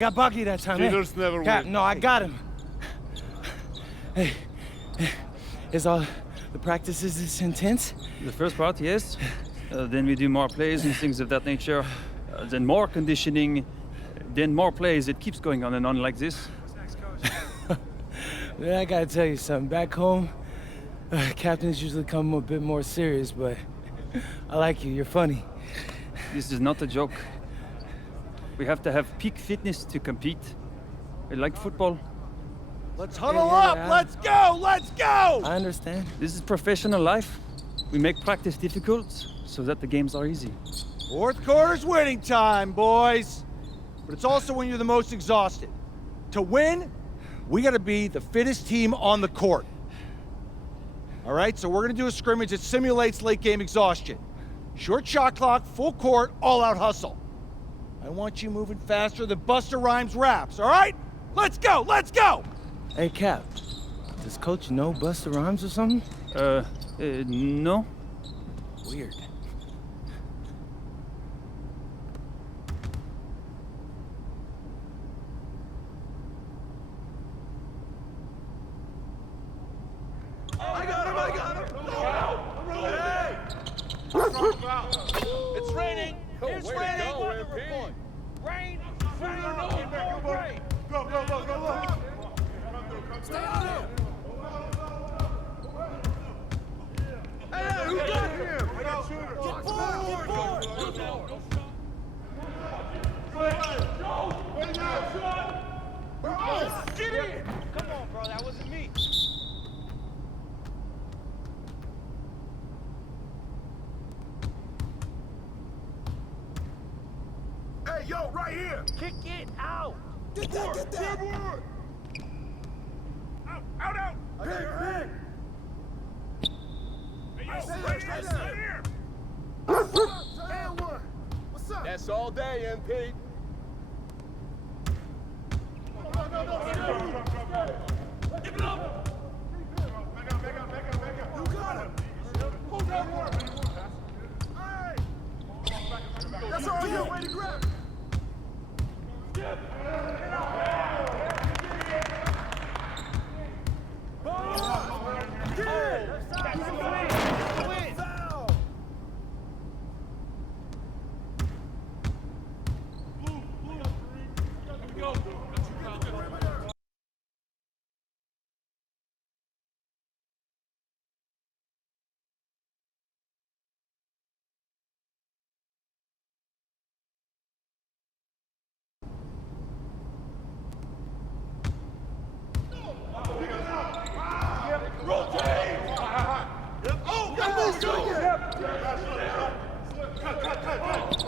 Got Bucky that time. Cheaters never Cap, win. no, I got him. Hey, is all the practices this intense? The first part, yes. Then we do more plays and things of that nature. Then more conditioning. Then more plays. It keeps going on and on like this. Man, I gotta tell you something. Back home, captains usually come a bit more serious, but I like you. You're funny. This is not a joke. We have to have peak fitness to compete. Like football. Let's huddle Yeah, up. yeah. Let's go. Let's go. I understand. This is professional life. We make practice difficult so that the games are easy. Fourth quarter's winning time, boys. But it's also when you're the most exhausted. To win, we got to be the fittest team on the court. All right, so we're going to do a scrimmage that simulates late game exhaustion. Short shot clock, full court, all-out hustle. I want you moving faster than Busta Rhymes raps, all right? Let's go, let's go! Hey, Cap, does Coach know Busta Rhymes or something? No. Weird. I got him! Hey! It's raining! It's raining! Rain! Rain! Go! Stay on him! Hey, who got him? Get forward! Get in! Come on, bro, that wasn't me. Hey, yo, right here! Kick it out! Get that! Out! I got your head! Hey, yo, right here! What's up? That's all day, MP. Give it up! Back up. You got him! Hold that. Hey! That's all you! Way to grab!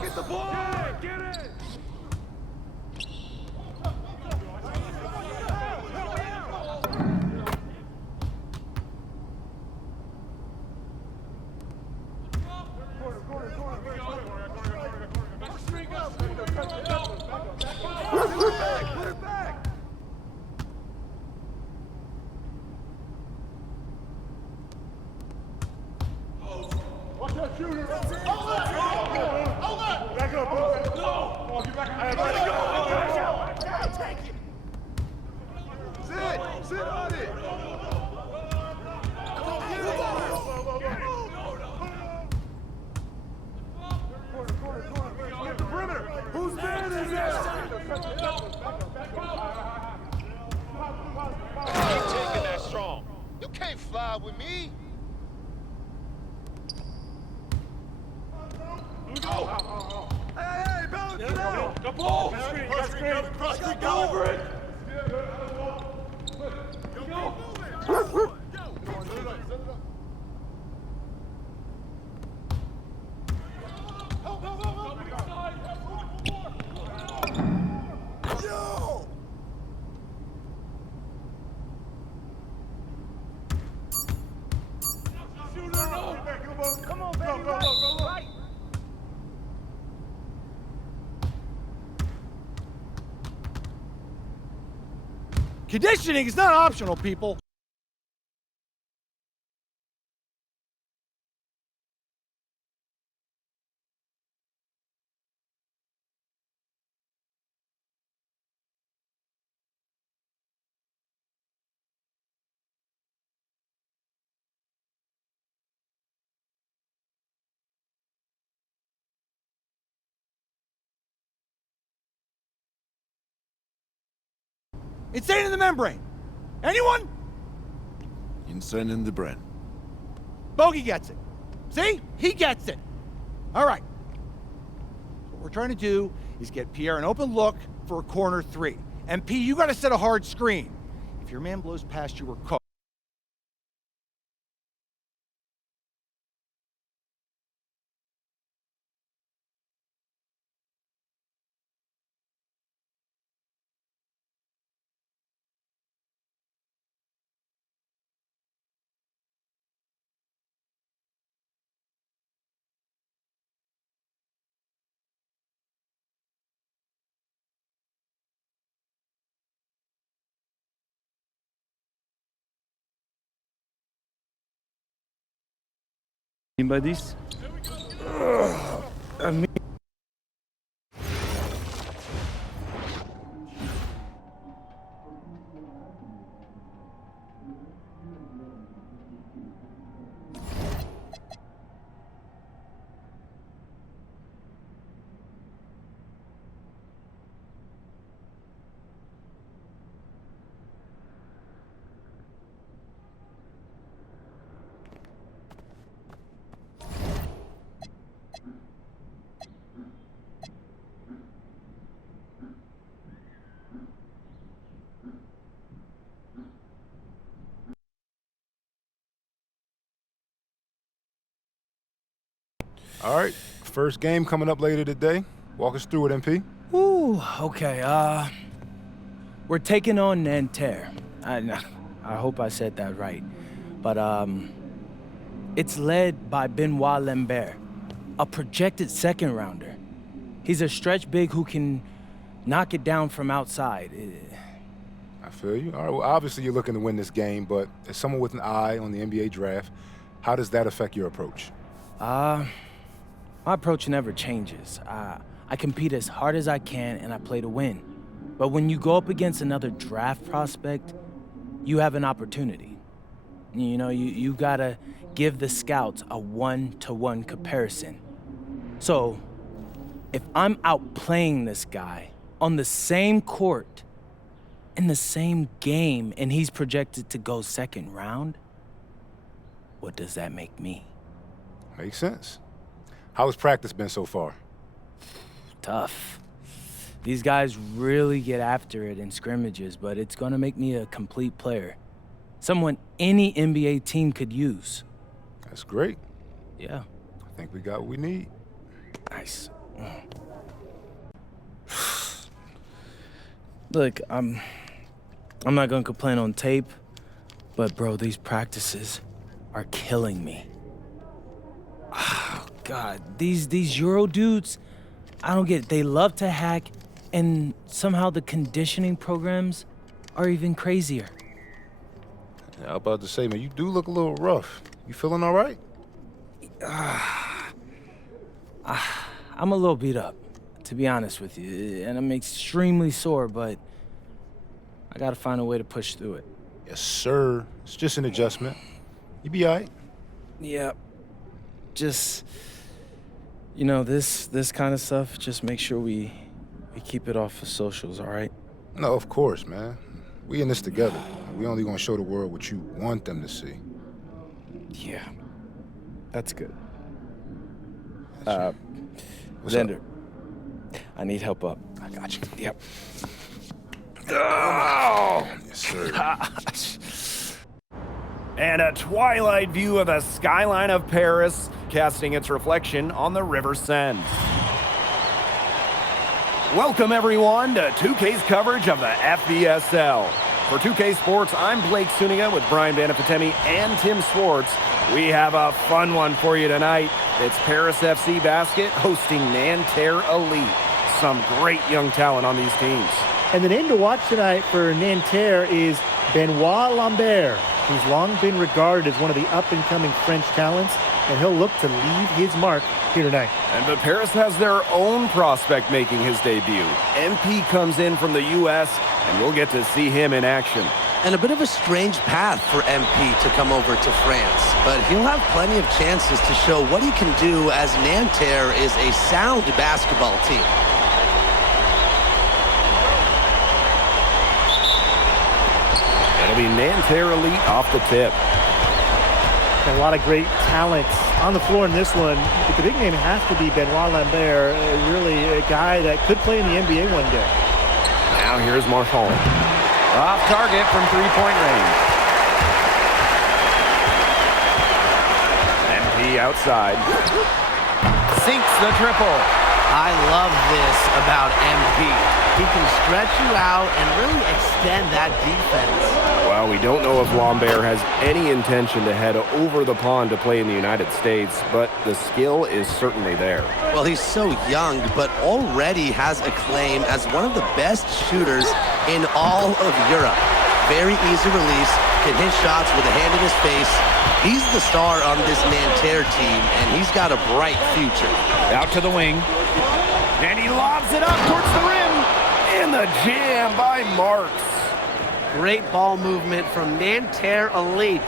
Get the ball! Get it! Put it back! Watch that shooter! Hold it! Back up, bro! No! Get back up! Take it! Sit on it! Corner! Get the perimeter! Who's man is there? I ain't taking that strong. You can't fly with me. Hey, balance it out! The ball! Cross screen, go over it! Yo! Come on, baby, right. Conditioning is not optional, people. Insane in the membrane. Anyone? Insane in the brain. Bogey gets it. See? He gets it. All right. What we're trying to do is get Pierre an open look for a corner 3. And P, you got to set a hard screen. If your man blows past you, we're cooked. By this? I mean, All right, first game coming up later today. Walk us through it, MP. ooh, okay, we're taking on Nanterre. I hope I said that right. But, it's led by Benoit Lambert, a projected second rounder. He's a stretch big who can knock it down from outside. I feel you. All right, well, obviously you're looking to win this game, but as someone with an eye on the NBA draft, how does that affect your approach? My approach never changes. I compete as hard as I can and I play to win. But when you go up against another draft prospect, you have an opportunity. You know, you gotta give the scouts a one-to-one comparison. So, if I'm outplaying this guy on the same court, in the same game, and he's projected to go second round, what does that make me? Makes sense. How has practice been so far? Tough. These guys really get after it in scrimmages, but it's gonna make me a complete player. Someone any NBA team could use. That's great. Yeah. I think we got what we need. Nice. Look, I'm not gonna complain on tape, but bro, these practices are killing me. Oh, God, these Euro dudes, I don't get it. They love to hack, and somehow the conditioning programs are even crazier. Yeah, I was about to say, man, you do look a little rough. You feeling all right? I'm a little beat up, to be honest with you, and I'm extremely sore, but I gotta find a way to push through it. Yes, sir. It's just an adjustment. You be all right. Yeah, just, you know, this kind of stuff, just make sure we keep it off of socials, all right? No, of course, man. We in this together. We only gonna show the world what you want them to see. Yeah, that's good. What's Xander, up? I need help up. I got you. Yep. Oh! Yes, sir. And a twilight view of the skyline of Paris, casting its reflection on the River Seine. Welcome everyone to 2K's coverage of the FBSL. For 2K Sports, I'm Blake Suniga with Brian Banafitemi and Tim Swartz. We have a fun one for you tonight. It's Paris FC Basket hosting Nanterre Elite. Some great young talent on these teams. And the name to watch tonight for Nanterre is Benoit Lambert, who's long been regarded as one of the up-and-coming French talents, and he'll look to leave his mark here tonight. But Paris has their own prospect making his debut. MP comes in from the U.S., and we'll get to see him in action. And a bit of a strange path for MP to come over to France, but he'll have plenty of chances to show what he can do, as Nanterre is a sound basketball team. be Nanterre Elite off the tip. A lot of great talent on the floor in this one. But the big name has to be Benoit Lambert, really a guy that could play in the NBA one day. Now here's Marchand. Off target from three-point range. MP outside. Sinks the triple. I love this about MP. He can stretch you out and really extend that defense. Well, we don't know if Lambert has any intention to head over the pond to play in the United States, but the skill is certainly there. Well, he's so young, but already has a claim as one of the best shooters in all of Europe. Very easy release, can hit shots with a hand in his face. He's the star on this Nanterre team, and he's got a bright future. Out to the wing. And he lobs it up towards the rim. And the jam by Marks. Great ball movement from Nanterre Elite.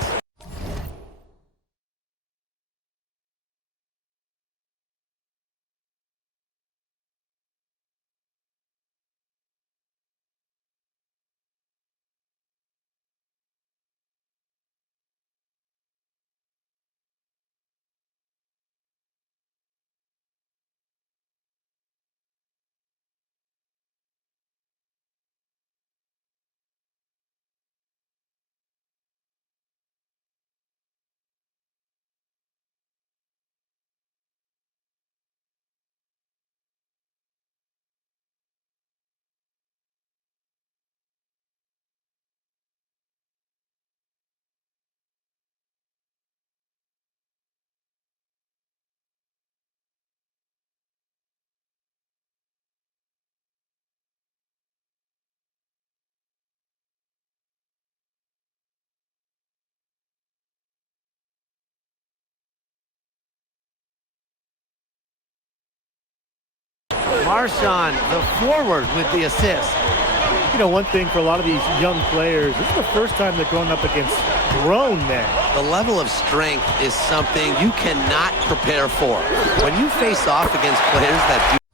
Marchand, the forward, with the assist. You know, one thing for a lot of these young players, this is the first time they're going up against grown men. The level of strength is something you cannot prepare for. When you face off against players that do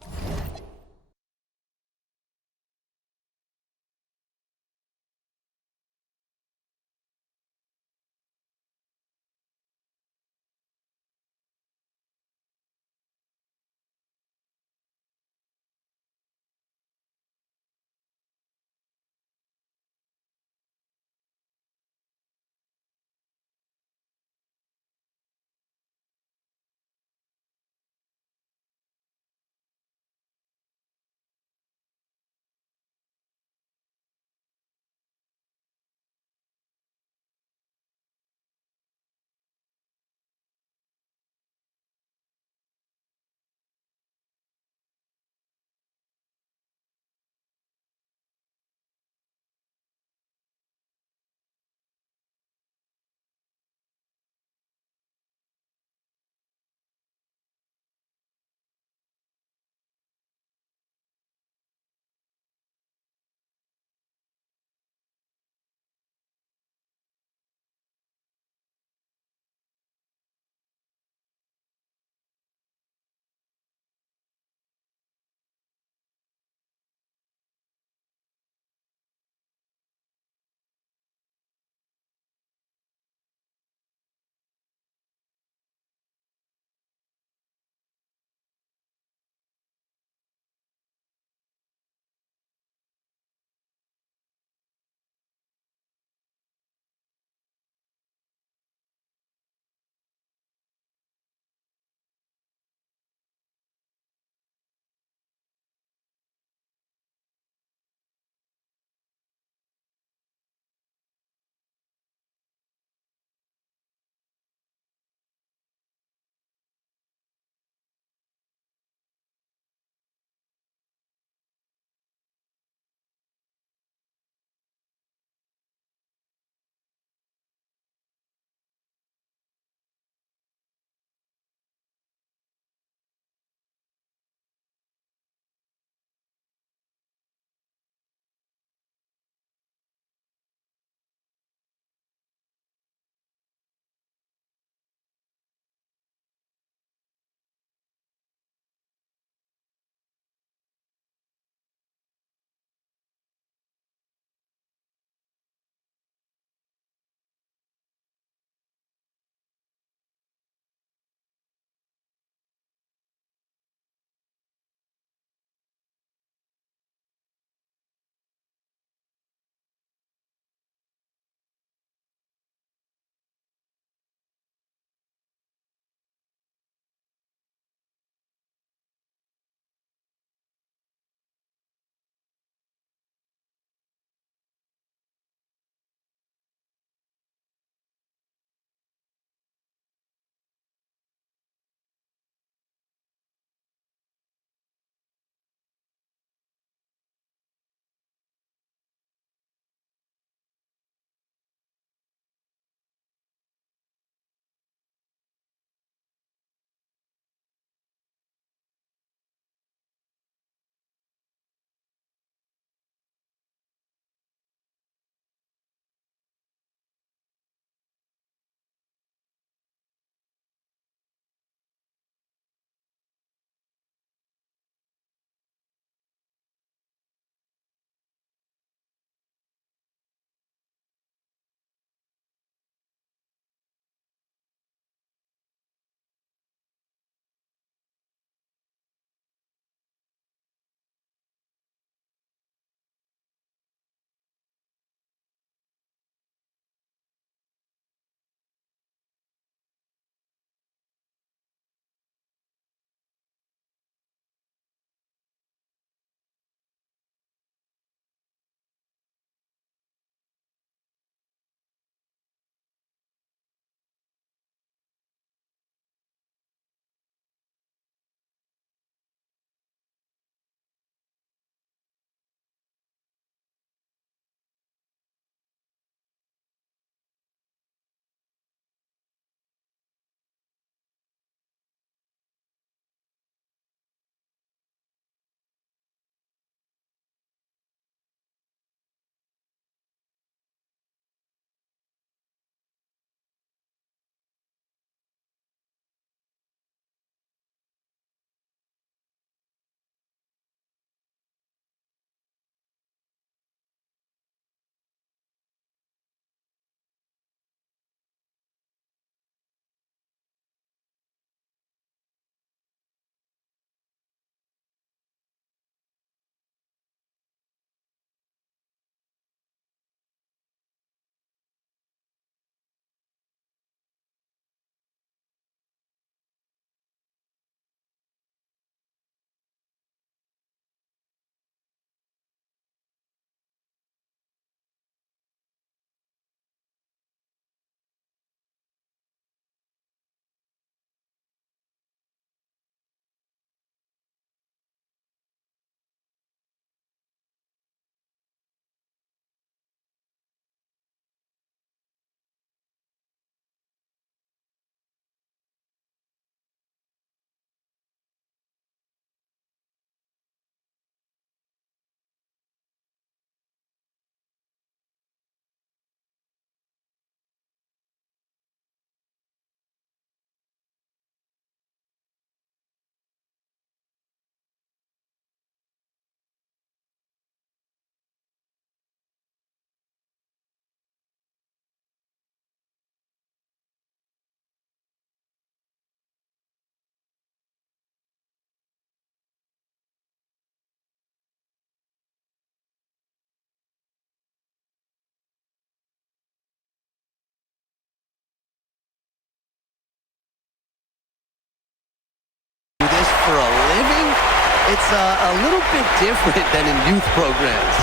it's a little bit different than in youth programs.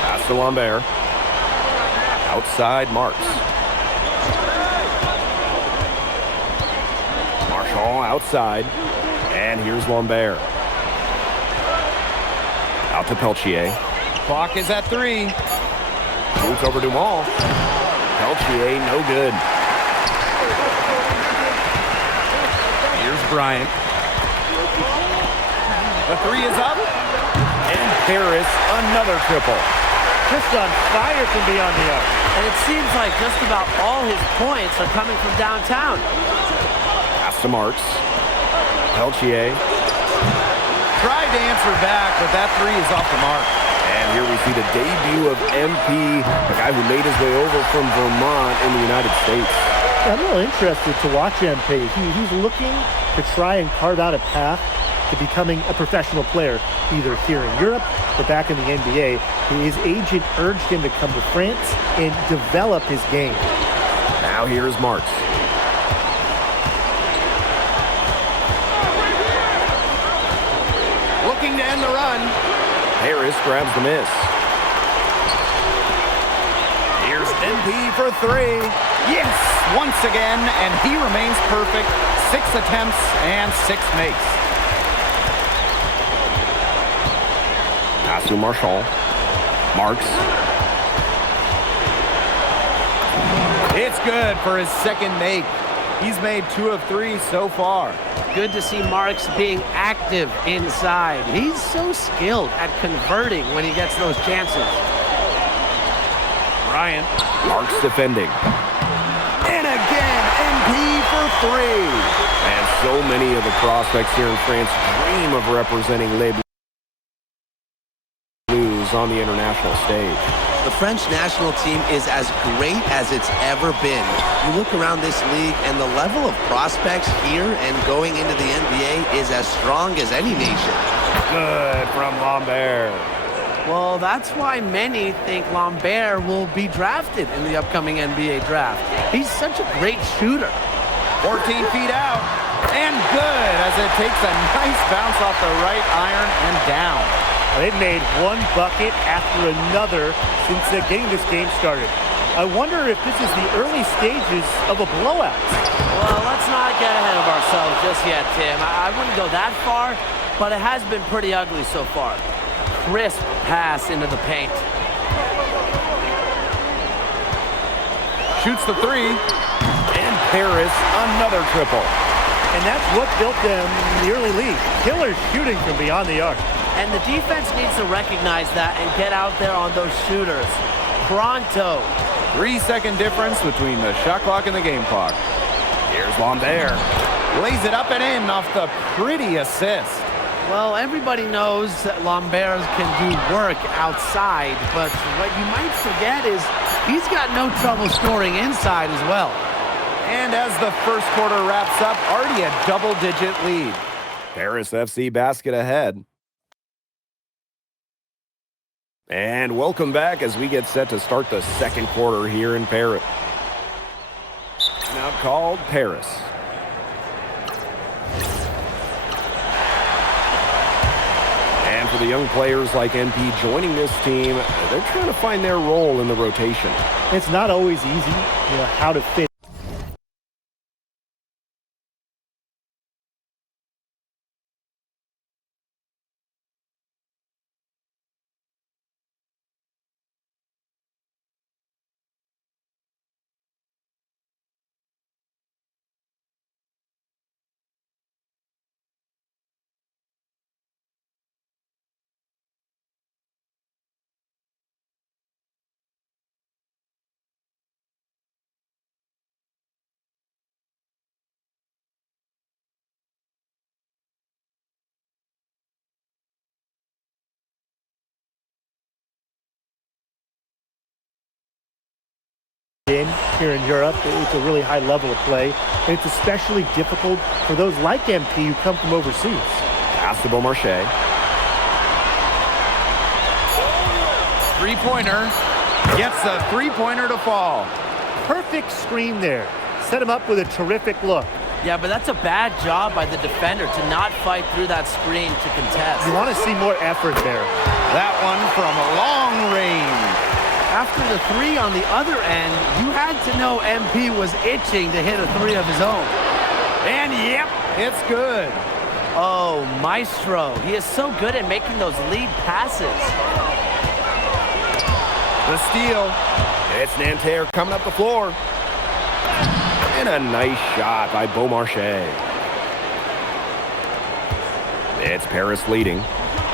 Pass to Lambert. Outside Marks. Marshall outside. And here's Lambert. Out to Peltier. Clock is at 3. Shoots over Dumal. Peltier, no good. Here's Bryant. The 3 is up. And Paris, another triple. Just on fire from beyond the arc. And it seems like just about all his points are coming from downtown. Pass to Marks. Peltier. Tried to answer back, but that 3 is off the mark. And here we see the debut of MP, a guy who made his way over from Vermont in the United States. I'm real interested to watch MP. He's looking to try and carve out a path to becoming a professional player, either here in Europe or back in the NBA. His agent urged him to come to France and develop his game. Now here's Marks. Looking to end the run. Harris grabs the miss. Here's MP for 3. Yes, once again, and he remains perfect. 6 attempts and 6 makes. Pass to Marshall. Marks. It's good for his second make. He's made 2 of 3 so far. Good to see Marks being active inside. He's so skilled at converting when he gets those chances. Bryant. Marks defending. And again, MP for 3. And so many of the prospects here in France dream of representing Les Blues on the international stage. The French national team is as great as it's ever been. You look around this league, and the level of prospects here and going into the NBA is as strong as any nation. Good from Lambert. Well, that's why many think Lambert will be drafted in the upcoming NBA draft. He's such a great shooter. 14 feet out, and good as it takes a nice bounce off the right iron and down. They've made one bucket after another since getting this game started. I wonder if this is the early stages of a blowout. Well, let's not get ahead of ourselves just yet, Tim. I wouldn't go that far, but it has been pretty ugly so far. Crisp pass into the paint. Shoots the 3. And Paris, another triple. And that's what built them in the early league. Killer shooting from beyond the arc. And the defense needs to recognize that and get out there on those shooters. Pronto. 3-second difference between the shot clock and the game clock. Here's Lambert. Lays it up and in off the pretty assist. Well, everybody knows that Lambert can do work outside, but what you might forget is he's got no trouble scoring inside as well. And as the first quarter wraps up, already a double-digit lead. Paris FC basket ahead. And welcome back as we get set to start the second quarter here in Paris. Now called Paris. And for the young players like MP joining this team, they're trying to find their role in the rotation. It's not always easy, how to fit. Here in Europe, it's a really high level of play, and it's especially difficult for those like MP who come from overseas. Pass to Beaumarchais. Three-pointer. Gets the three-pointer to fall. Perfect screen there. Set him up with a terrific look. Yeah, but that's a bad job by the defender to not fight through that screen to contest. You want to see more effort there. That one from long range. After the three on the other end, you had to know MP was itching to hit a three of his own. And yep, it's good. Oh, Maestro. He is so good at making those lead passes. The steal. It's Nanterre coming up the floor. And a nice shot by Beaumarchais. It's Paris leading.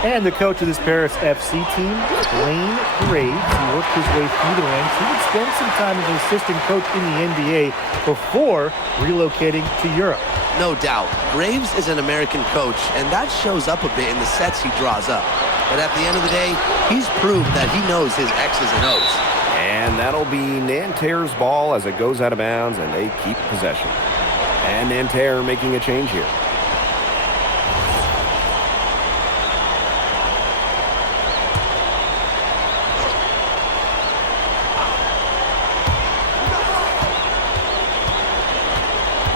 And the coach of this Paris FC team, Blaine Graves, he worked his way through the ranks. He would spend some time as an assistant coach in the NBA before relocating to Europe. No doubt. Graves is an American coach, and that shows up a bit in the sets he draws up. But at the end of the day, he's proved that he knows his X's and O's. And that'll be Nanterre's ball as it goes out of bounds, and they keep possession. And Nanterre making a change here.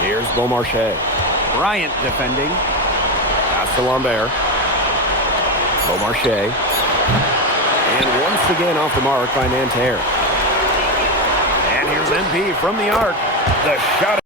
Here's Beaumarchais. Bryant defending. Pass to Lambert. Beaumarchais. And once again off the mark by Nanterre. And here's MP from the arc. The shot.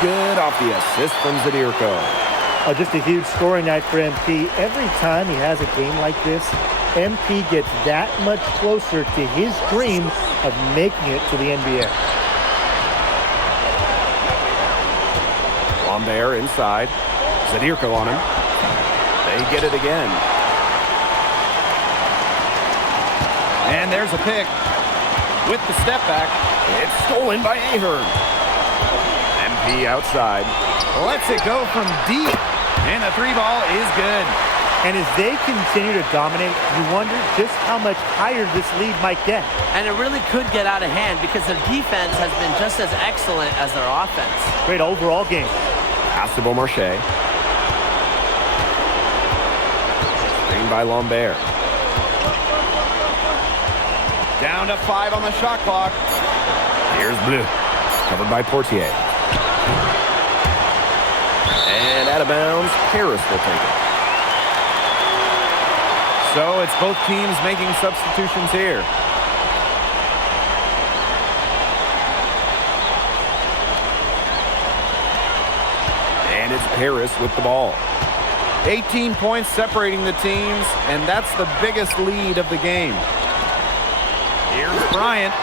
Good off the assist from Zadirko. Just a huge scoring night for MP. Every time he has a game like this, MP gets that much closer to his dream of making it to the NBA. Lambert inside. Zadirko on him. They get it again. And there's a pick with the step back. It's stolen by Ahern. MP outside. Lets it go from deep. And the 3-ball is good. And as they continue to dominate, you wonder just how much higher this lead might get. And it really could get out of hand because their defense has been just as excellent as their offense. Great overall game. Pass to Beaumarchais. Screen by Lambert. Down to 5 on the shot clock. Here's Bleu. Covered by Portier. And out of bounds, Paris will take it. So it's both teams making substitutions here. And it's Paris with the ball. 18 points separating the teams, and that's the biggest lead of the game. Here's Bryant.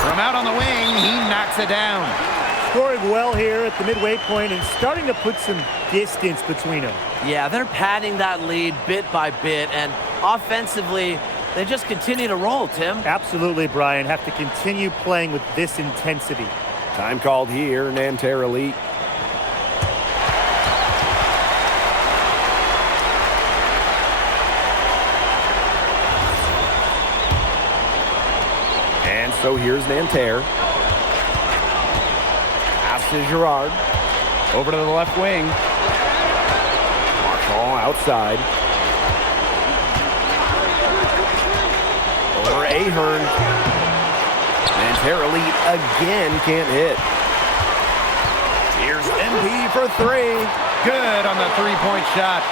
From out on the wing, he knocks it down. Scoring well here at the midway point and starting to put some distance between them. Yeah, they're padding that lead bit by bit, and offensively, they just continue to roll, Tim. Absolutely, Brian. Have to continue playing with this intensity. Time called here, Nanterre Elite. And so here's Nanterre. Pass to Girard. Over to the left wing. Marshall outside. Over Ahern. Nanterre Elite again can't hit. Here's MP for 3. Good on the 3-point shot.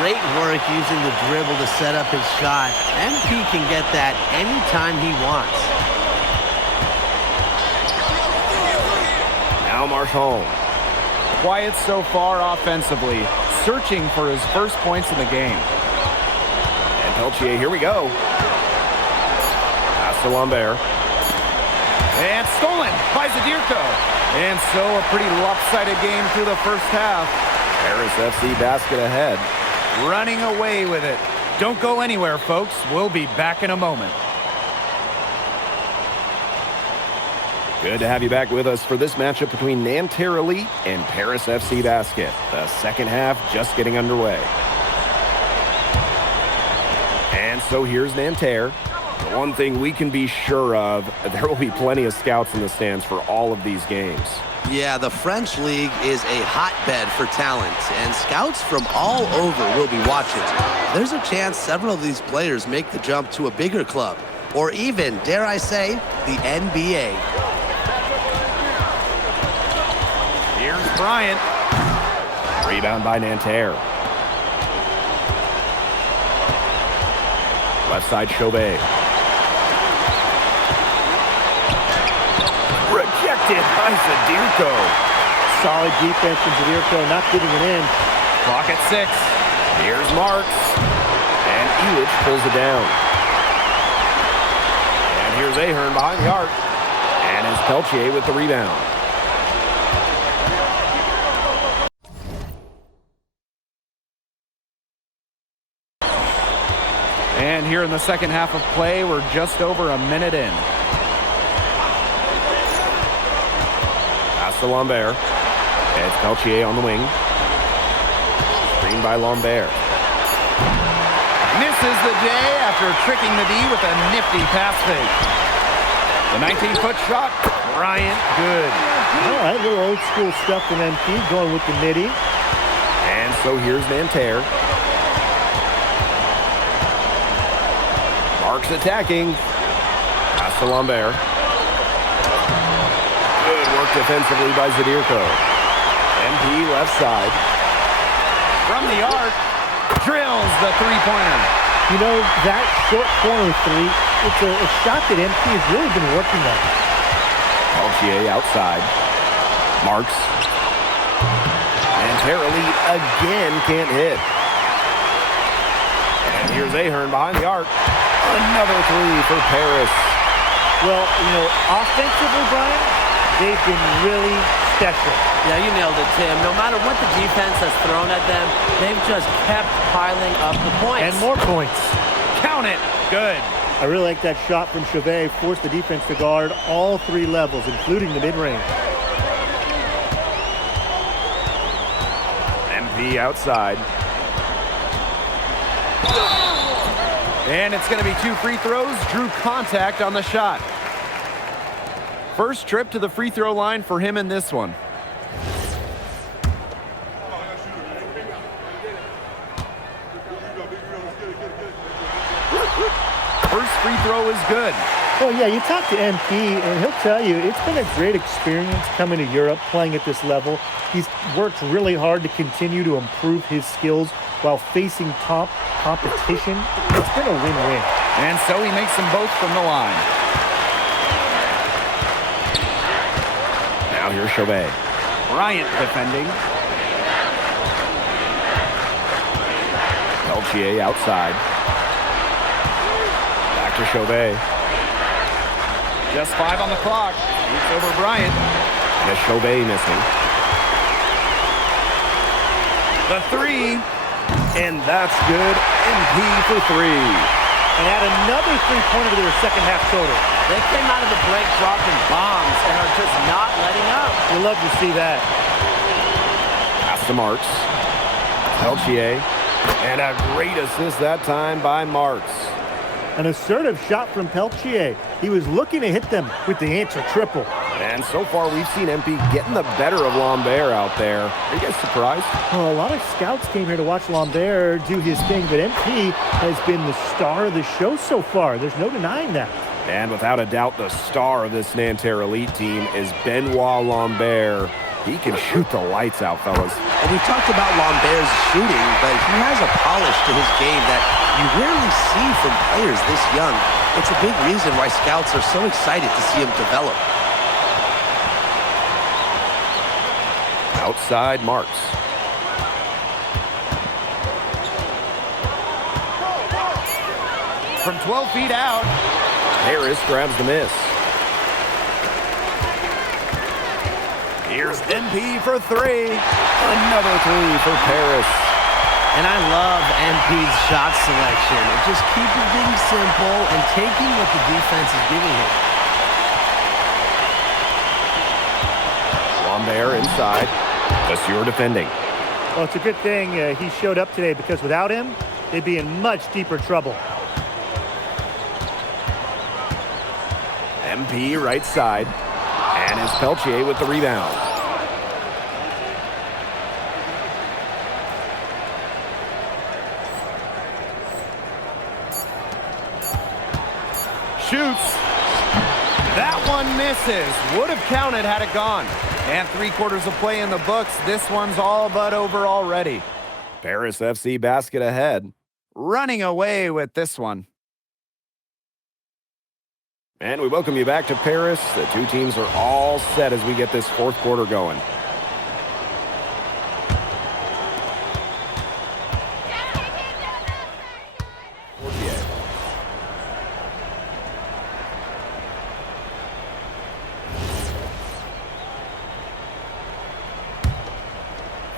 Great work using the dribble to set up his shot. MP can get that anytime he wants. Now Marshall. Quiet so far offensively, searching for his first points in the game. And Peltier, here we go. Pass to Lambert. And stolen by Zadirko. And so a pretty lopsided game through the first half. Paris FC basket ahead. Running away with it. Don't go anywhere, folks. We'll be back in a moment. Good to have you back with us for this matchup between Nanterre Elite and Paris FC Basket. The second half just getting underway. And so here's Nanterre. The one thing we can be sure of, there will be plenty of scouts in the stands for all of these games. Yeah, the French league is a hotbed for talent, and scouts from all over will be watching. There's a chance several of these players make the jump to a bigger club, or even, dare I say, the NBA. Here's Bryant. Rebound by Nanterre. Left side, Chauvet. Rejected by Zadirko. Solid defense from Zadirko, not giving it in. Clock at 6. Here's Marks. And Elich pulls it down. And here's Ahern behind the arc. And it's Peltier with the rebound. And here in the second half of play, we're just over a minute in. Pass to Lambert. It's Peltier on the wing. Screen by Lambert. Misses the J after tricking the D with a nifty pass fake. The 19-foot shot, Bryant, good. All right, little old school stuff from MP, going with the midi. And so here's Nanterre. Marks attacking. Pass to Lambert. Good work defensively by Zadirko. MP left side. From the arc, drills the three-pointer. You know, that short corner three, it's a shot that MP has really been working on. Peltier outside. Marks. Nanterre Elite again can't hit. And here's Ahern behind the arc. Another 3 for Paris. Well, you know, offensively, Brian, they've been really special. Yeah, you nailed it, Tim. No matter what the defense has thrown at them, they've just kept piling up the points. And more points. Count it. Good. I really like that shot from Chauvet. Forced the defense to guard all 3 levels, including the mid-range. MP outside. And it's going to be 2 free throws. Drew contact on the shot. First trip to the free throw line for him in this one. First free throw is good. Well, yeah, you talk to MP, and he'll tell you it's been a great experience coming to Europe, playing at this level. He's worked really hard to continue to improve his skills while facing top competition. It's been a win-win. And so he makes them both from the line. Now here's Chauvet. Bryant defending. Peltier outside. Back to Chauvet. Just 5 on the clock. Shoots over Bryant. And a Chauvet missing. The 3. And that's good. MP for 3. And add another 3-pointer to their second half total. They came out of the break dropping bombs and are just not letting up. You love to see that. Pass to Marks. Peltier. And a great assist that time by Marks. An assertive shot from Peltier. He was looking to hit them with the answer triple. And so far, we've seen MP getting the better of Lambert out there. Are you guys surprised? Well, a lot of scouts came here to watch Lambert do his thing, but MP has been the star of the show so far. There's no denying that. And without a doubt, the star of this Nanterre Elite team is Benoit Lambert. He can shoot the lights out, fellas. And we've talked about Lambert's shooting, but he has a polish to his game that you rarely see from players this young. It's a big reason why scouts are so excited to see him develop. Outside Marks. From 12 feet out, Harris grabs the miss. Here's MP for 3. Another 3 for Paris. And I love MP's shot selection. Just keeping things simple and taking what the defense is giving him. Lambert inside. Lesueur defending. Well, it's a good thing he showed up today, because without him, they'd be in much deeper trouble. MP right side. And it's Peltier with the rebound. Shoots. That one misses. Would have counted had it gone. And 3/4 of play in the books. This one's all but over already. Paris FC basket ahead. Running away with this one. And we welcome you back to Paris. The two teams are all set as we get this 4th quarter going.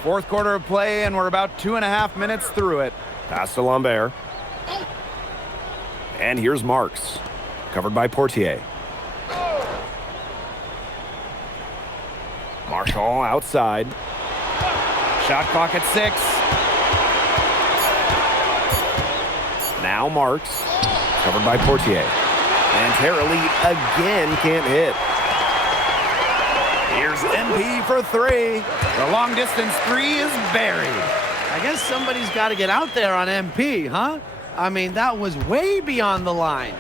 Fourth quarter of play, and we're about 2.5 minutes through it. Pass to Lambert. And here's Marks. Covered by Portier. Marchand outside. Shot clock at 6. Now Marks. Covered by Portier. And Nanterre Elite again can't hit. Here's MP for 3. The long distance 3 is buried. I guess somebody's got to get out there on MP, huh? I mean, that was way beyond the line.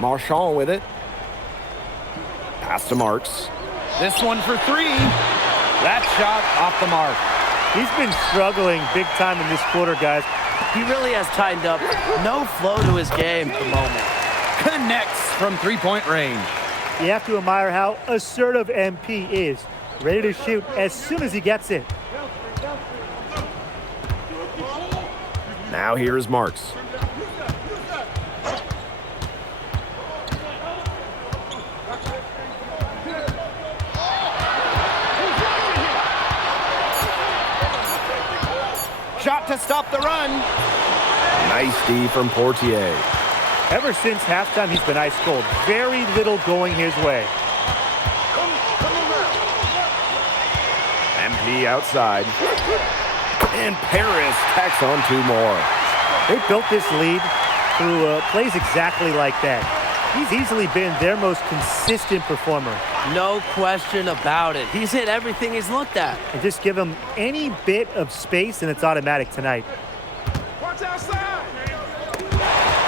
Marchand with it. Pass to Marks. This one for 3. That shot off the mark. He's been struggling big time in this quarter, guys. He really has tightened up. No flow to his game at the moment. Connects from 3-point range. You have to admire how assertive MP is. Ready to shoot as soon as he gets it. Now here's stop the run. Nice D from Portier. Ever since halftime, he's been ice cold. Very little going his way. MP outside. And Paris tacks on 2 more. They built this lead through plays exactly like that. He's easily been their most consistent performer. No question about it. He's hit everything he's looked at. And just give him any bit of space, and it's automatic tonight. Watch outside.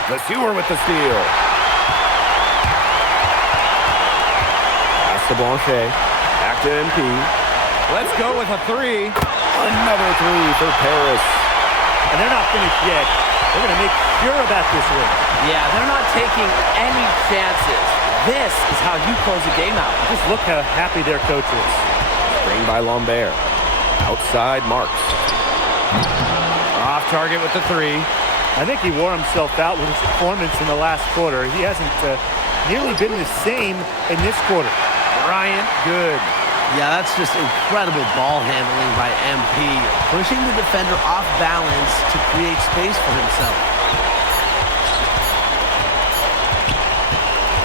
The Sewer with the steal. Pass to Blanchet. Back to MP. Let's go with a 3. Another 3 for Paris. And they're not finished yet. They're going to make sure about this win. Yeah, they're not taking any chances. This is how you close a game out. Just look how happy their coach is. Screen by Lambert. Outside Marks. Off target with the 3. I think he wore himself out with his performance in the last quarter. He hasn't nearly been the same in this quarter. Bryant, good. Yeah, that's just incredible ball handling by MP, pushing the defender off balance to create space for himself.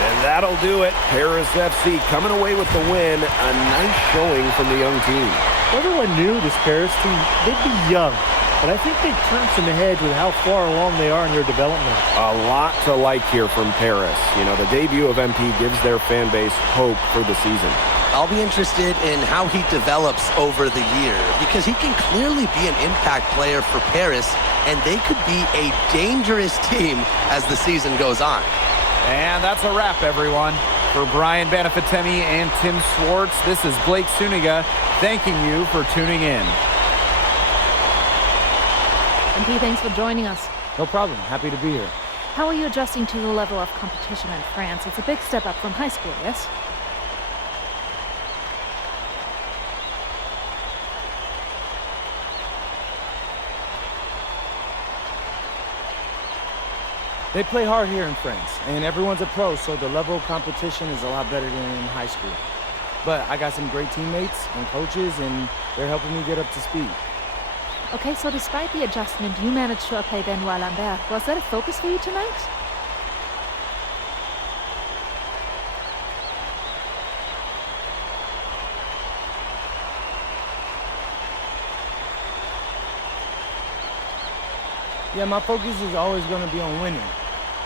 And that'll do it. Paris FC coming away with the win. A nice showing from the young team. Everyone knew this Paris team, they'd be young, but I think they turned some heads with how far along they are in their development. A lot to like here from Paris. You know, the debut of MP gives their fan base hope for the season. I'll be interested in how he develops over the year because he can clearly be an impact player for Paris, and they could be a dangerous team as the season goes on. And that's a wrap, everyone. For Brian Banafitemi and Tim Swartz, this is Blake Suniga thanking you for tuning in. MP, thanks for joining us. No problem. Happy to be here. How are you adjusting to the level of competition in France? It's a big step up from high school, yes? They play hard here in France, and everyone's a pro, so the level of competition is a lot better than in high school. But I got some great teammates and coaches, and they're helping me get up to speed. Okay, so despite the adjustment, you managed to outplay Benoit Lambert. Was that a focus for you tonight? Yeah, my focus is always going to be on winning.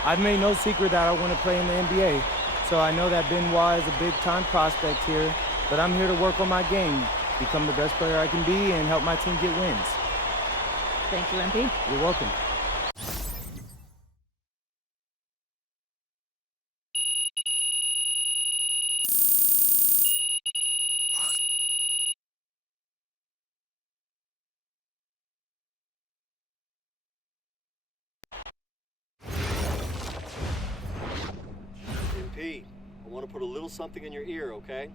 I've made no secret that I want to play in the NBA, so I know that Benoit is a big-time prospect here, but I'm here to work on my game, become the best player I can be, and help my team get wins. Thank you, MP. You're welcome. MP, I want to put a little something in your ear, okay?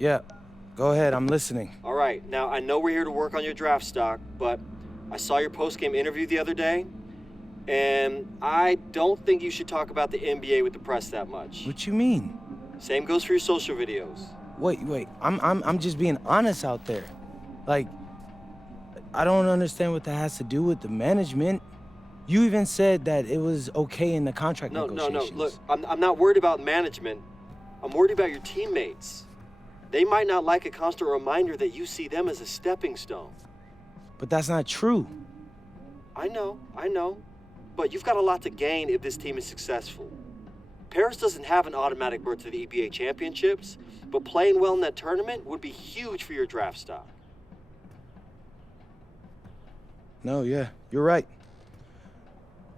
Yeah, go ahead. I'm listening. All right, now I know we're here to work on your draft stock, but I saw your post-game interview the other day, and I don't think you should talk about the NBA with the press that much. What you mean? Same goes for your social videos. Wait. I'm just being honest out there. Like, I don't understand what that has to do with the management. You even said that it was okay in the contract negotiations. No. Look, I'm not worried about management. I'm worried about your teammates. They might not like a constant reminder that you see them as a stepping stone. But that's not true. I know. But you've got a lot to gain if this team is successful. Paris doesn't have an automatic berth to the EBA championships, but playing well in that tournament would be huge for your draft stock. No, yeah, you're right.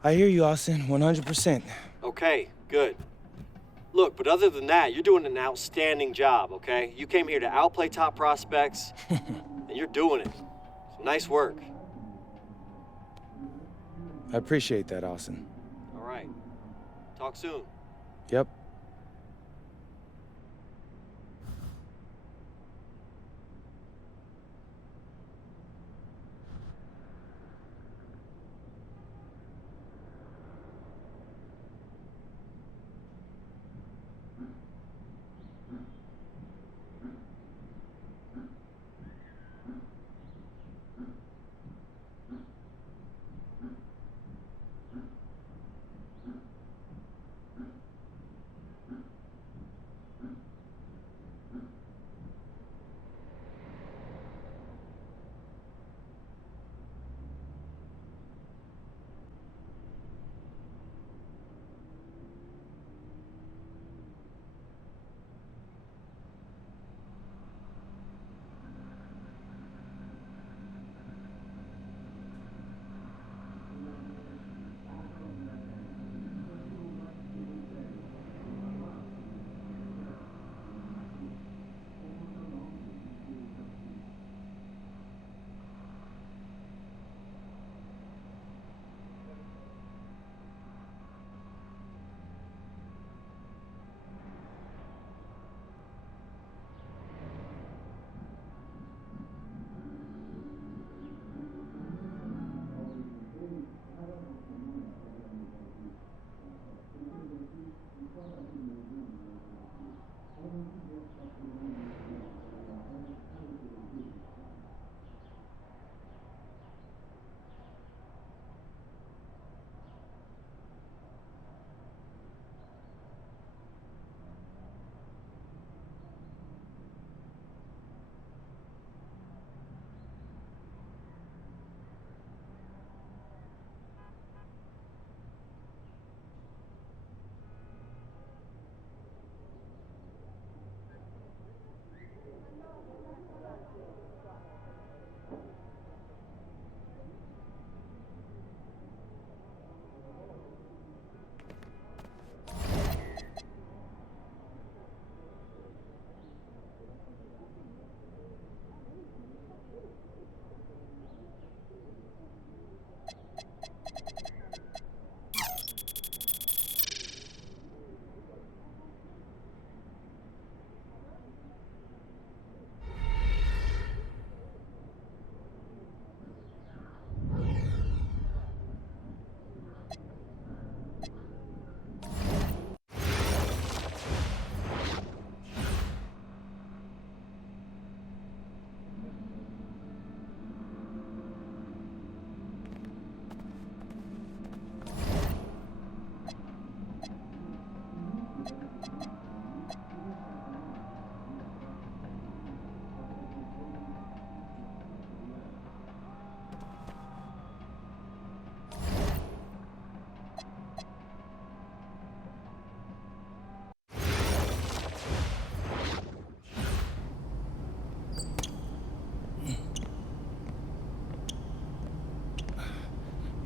I hear you, Austin, 100%. Okay, good. Look, but other than that, you're doing an outstanding job, okay? You came here to outplay top prospects, and you're doing it. So nice work. I appreciate that, Austin. All right. Talk soon. Yep.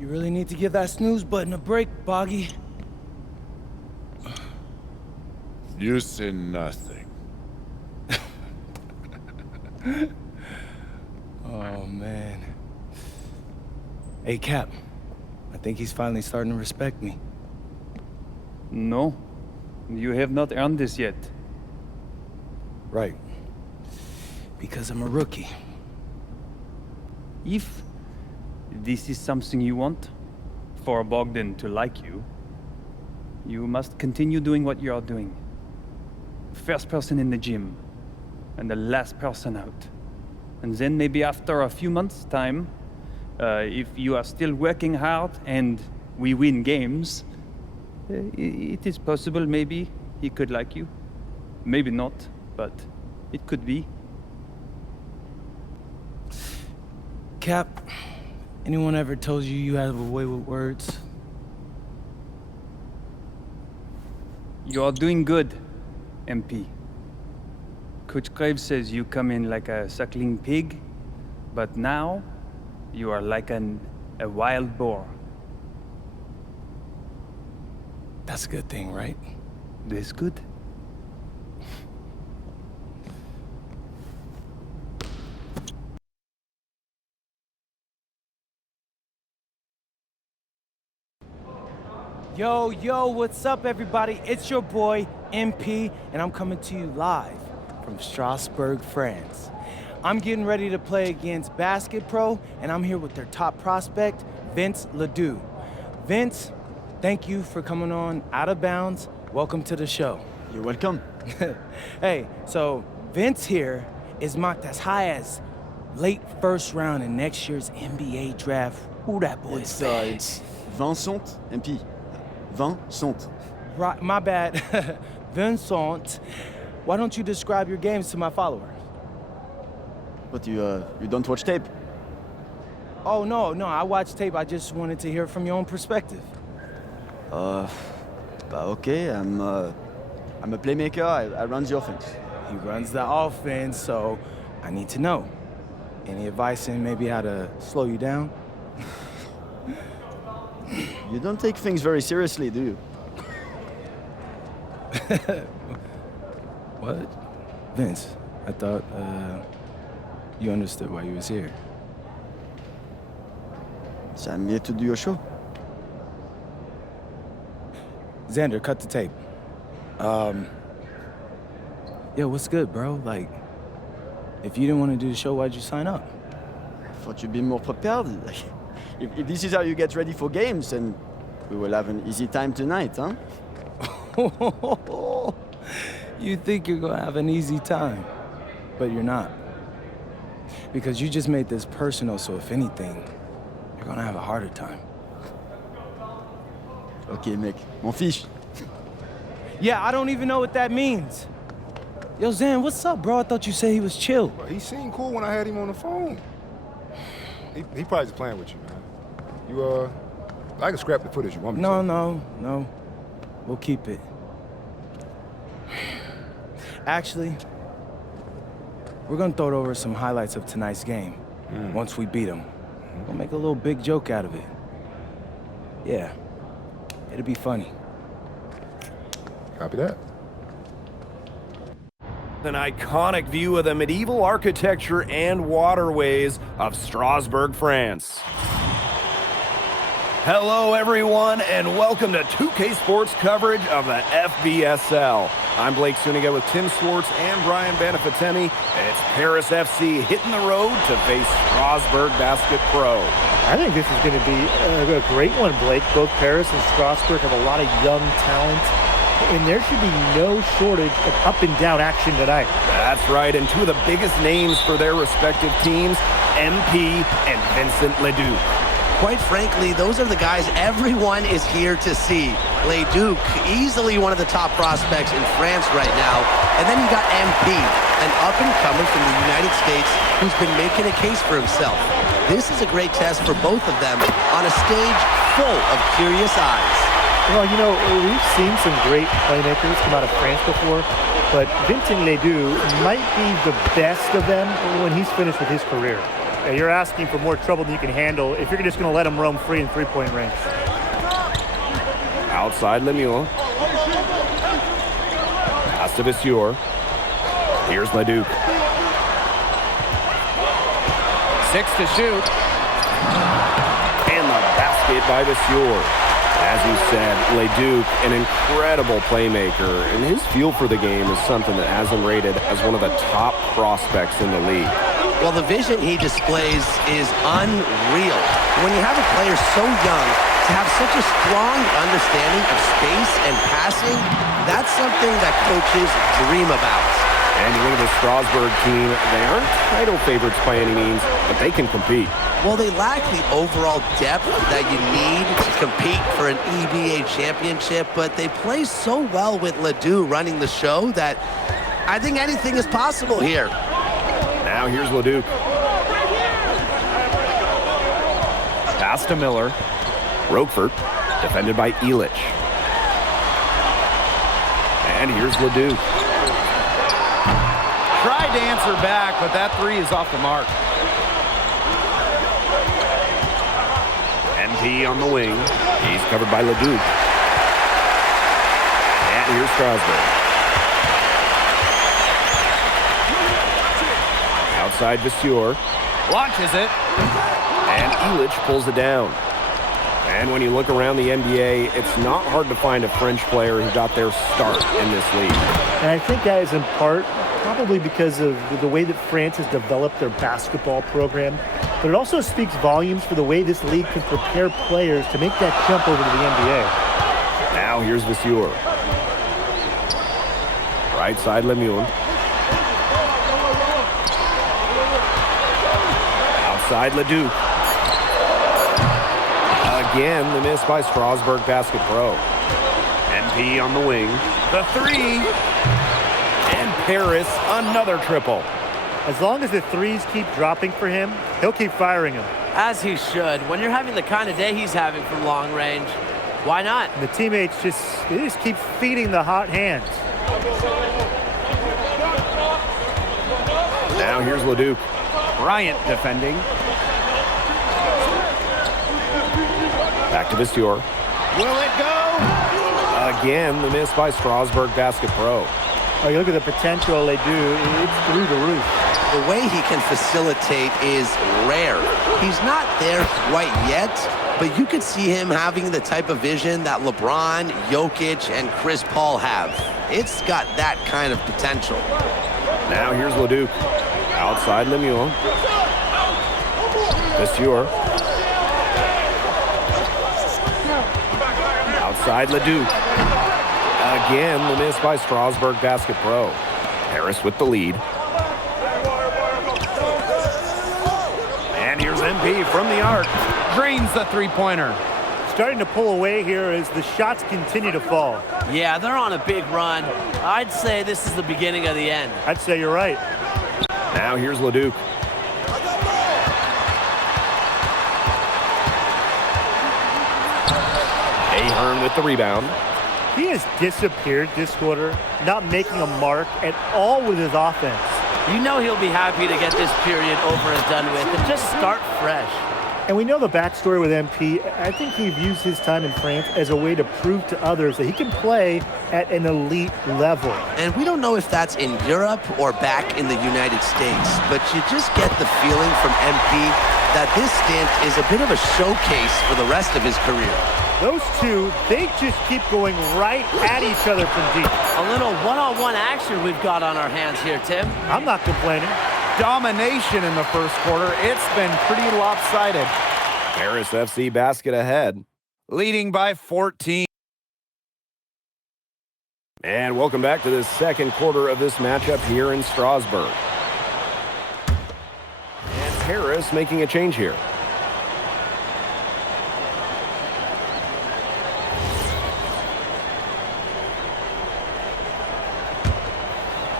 You really need to give that snooze button a break, Boggy. You say nothing. Oh, man. Hey, Cap. I think he's finally starting to respect me. No, you have not earned this yet. Right. Because I'm a rookie. If this is something you want, for Bogdan to like you, you must continue doing what you are doing. First person in the gym, and the last person out. And then maybe after a few months' time, if you are still working hard and we win games, it is possible maybe he could like you. Maybe not, but it could be. Cap, anyone ever told you you have a way with words? You are doing good, MP. Coach Graves says you come in like a suckling pig, but now you are like a wild boar. That's a good thing, right? That's good. Yo, what's up, everybody? It's your boy, MP, and I'm coming to you live from Strasbourg, France. I'm getting ready to play against Basket Pro, and I'm here with their top prospect, Vince Ledoux. Vince, thank you for coming on Out of Bounds. Welcome to the show. You're welcome. Hey, so Vince here is mocked as high as late first round in next year's NBA draft. Who that boy is? It's Vincent, MP. Vincent. Right, my bad. Vincent. Why don't you describe your games to my followers? But you don't watch tape? Oh, no, I watch tape. I just wanted to hear from your own perspective. Okay, I'm a playmaker. I run the offense. He runs the offense, so I need to know. Any advice in maybe how to slow you down? You don't take things very seriously, do you? What? Vince, I thought, you understood why you was here. So I'm here to do your show. Xander, cut the tape. Yo, what's good, bro? Like, if you didn't want to do the show, why'd you sign up? I thought you'd be more prepared. If this is how you get ready for games, then we will have an easy time tonight, huh? You think you're gonna have an easy time, but you're not. Because you just made this personal, so if anything, you're gonna have a harder time. Okay, mec. M'en fiche. Yeah, I don't even know what that means. Yo, Zan, what's up, bro? I thought you said he was chill. Well, he seemed cool when I had him on the phone. He probably just playing with you, man. I can scrap the footage you want me to. No. We'll keep it. Actually, we're gonna throw over some highlights of tonight's game. Once we beat them. We'll make a little big joke out of it. Yeah, it'll be funny. Copy that. An iconic view of the medieval architecture and waterways of Strasbourg, France. Hello, everyone, and welcome to 2K Sports coverage of the FBSL. I'm Blake Suniga with Tim Swartz and Brian Banafitemi, and it's Paris FC hitting the road to face Strasbourg Basket Pro. I think this is going to be a great one, Blake. Both Paris and Strasbourg have a lot of young talent, and there should be no shortage of up-and-down action tonight. That's right, and two of the biggest names for their respective teams, MP and Vincent Ledoux. Quite frankly, those are the guys everyone is here to see. Ledoux, easily one of the top prospects in France right now. And then you got MP, an up-and-comer from the United States who's been making a case for himself. This is a great test for both of them on a stage full of curious eyes. Well, you know, we've seen some great playmakers come out of France before, but Vincent Ledoux might be the best of them when he's finished with his career. Yeah, you're asking for more trouble than you can handle if you're just going to let him roam free in three-point range. Outside Lemuel. Pass to Vasseur. Here's Leduc. 6 to shoot. And the basket by Vasseur. As you said, Leduc, an incredible playmaker, and his feel for the game is something that has him rated as one of the top prospects in the league. Well, the vision he displays is unreal. When you have a player so young, to have such a strong understanding of space and passing, that's something that coaches dream about. And you look at the Strasburg team, they aren't title favorites by any means, but they can compete. Well, they lack the overall depth that you need to compete for an EBA championship, but they play so well with Ledoux running the show that I think anything is possible here. Now here's Leduc. Pass to Miller. Roquefort, defended by Elich. And here's Leduc. Tried to answer back, but that three is off the mark. MP on the wing. He's covered by Leduc. And here's Strasburg. Outside Vasseur. Launches it. And Elich pulls it down. And when you look around the NBA, it's not hard to find a French player who got their start in this league. And I think that is in part probably because of the way that France has developed their basketball program. But it also speaks volumes for the way this league can prepare players to make that jump over to the NBA. Now here's Vasseur. Right side Lemuel. Outside Leduc. Again, the miss by Strasburg Basket Pro. MP on the wing. The three. And Paris, another triple. As long as the threes keep dropping for him, he'll keep firing them. As he should. When you're having the kind of day he's having from long range, why not? And the teammates just keep feeding the hot hands. Now here's Leduc. Bryant defending. Back to Vasseur. Will it go? Again, the miss by Strasburg Basket Pro. Oh, you look at the potential they do, it's through the roof. The way he can facilitate is rare. He's not there quite yet, but you could see him having the type of vision that LeBron, Jokic, and Chris Paul have. It's got that kind of potential. Now here's Leduc. Outside Lemuel. Vasseur. Outside Leduc. Again, the miss by Strasburg Basket Pro. Paris with the lead. And here's MP from the arc. Drains the three-pointer. Starting to pull away here as the shots continue to fall. Yeah, they're on a big run. I'd say this is the beginning of the end. I'd say you're right. Now here's Leduc. Ahern with the rebound. He has disappeared this quarter, not making a mark at all with his offense. You know he'll be happy to get this period over and done with and just start fresh. And we know the backstory with MP. I think he views his time in France as a way to prove to others that he can play at an elite level. And we don't know if that's in Europe or back in the United States, but you just get the feeling from MP that this stint is a bit of a showcase for the rest of his career. Those two, they just keep going right at each other from deep. A little one-on-one action we've got on our hands here, Tim. I'm not complaining. Domination in the first quarter. It's been pretty lopsided. Paris FC basket ahead, leading by 14. And welcome back to the second quarter of this matchup here in Strasbourg. And Paris making a change here.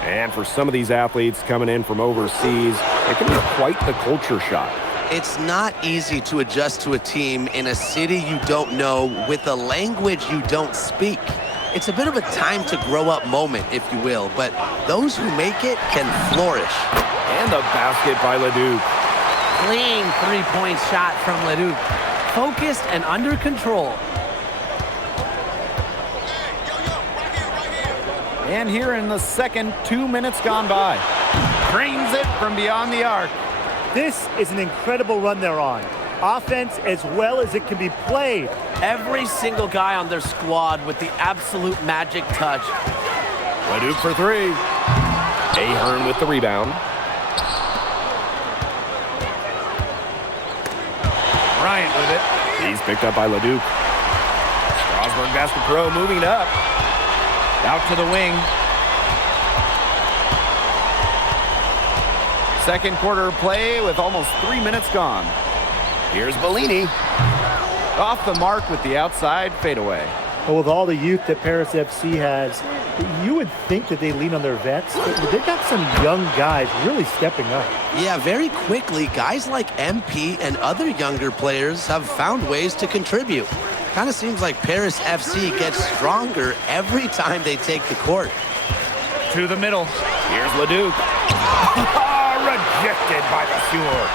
And for some of these athletes coming in from overseas, it can be quite the culture shock. It's not easy to adjust to a team in a city you don't know with a language you don't speak. It's a bit of a time to grow up moment, if you will, but those who make it can flourish. And the basket by Leduc. clean three-point shot from Leduc. Focused and under control. And here in the second, 2 minutes gone by. Drains it from beyond the arc. This is an incredible run they're on. Offense as well as it can be played. Every single guy on their squad with the absolute magic touch. Leduc for three. Ahern with the rebound. Bryant with it. He's picked up by Leduc. Strasburg basket pro moving it up. Out to the wing. Second quarter play with almost 3 minutes gone. Here's Bellini. Off the mark with the outside fadeaway. Well, with all the youth that Paris FC has, you would think that they lean on their vets, but they've got some young guys really stepping up. Yeah, very quickly, guys like MP and other younger players have found ways to contribute. Kind of seems like Paris FC gets stronger every time they take the court. To the middle. Here's Leduc. Rejected by the Sewer.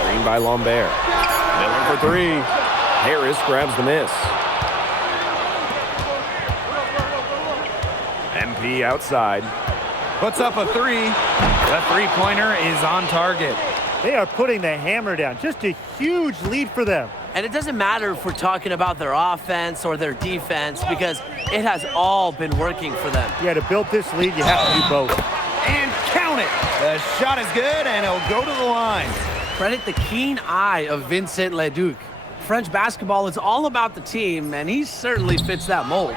Screen by Lambert. Miller for three. Harris grabs the miss. MP outside. Puts up a three. The three-pointer is on target. They are putting the hammer down. Just a huge lead for them. And it doesn't matter if we're talking about their offense or their defense because it has all been working for them. Yeah, to build this lead, you have to do both. And count it. The shot is good, and it'll go to the line. Credit the keen eye of Vincent Leduc. French basketball is all about the team, and he certainly fits that mold.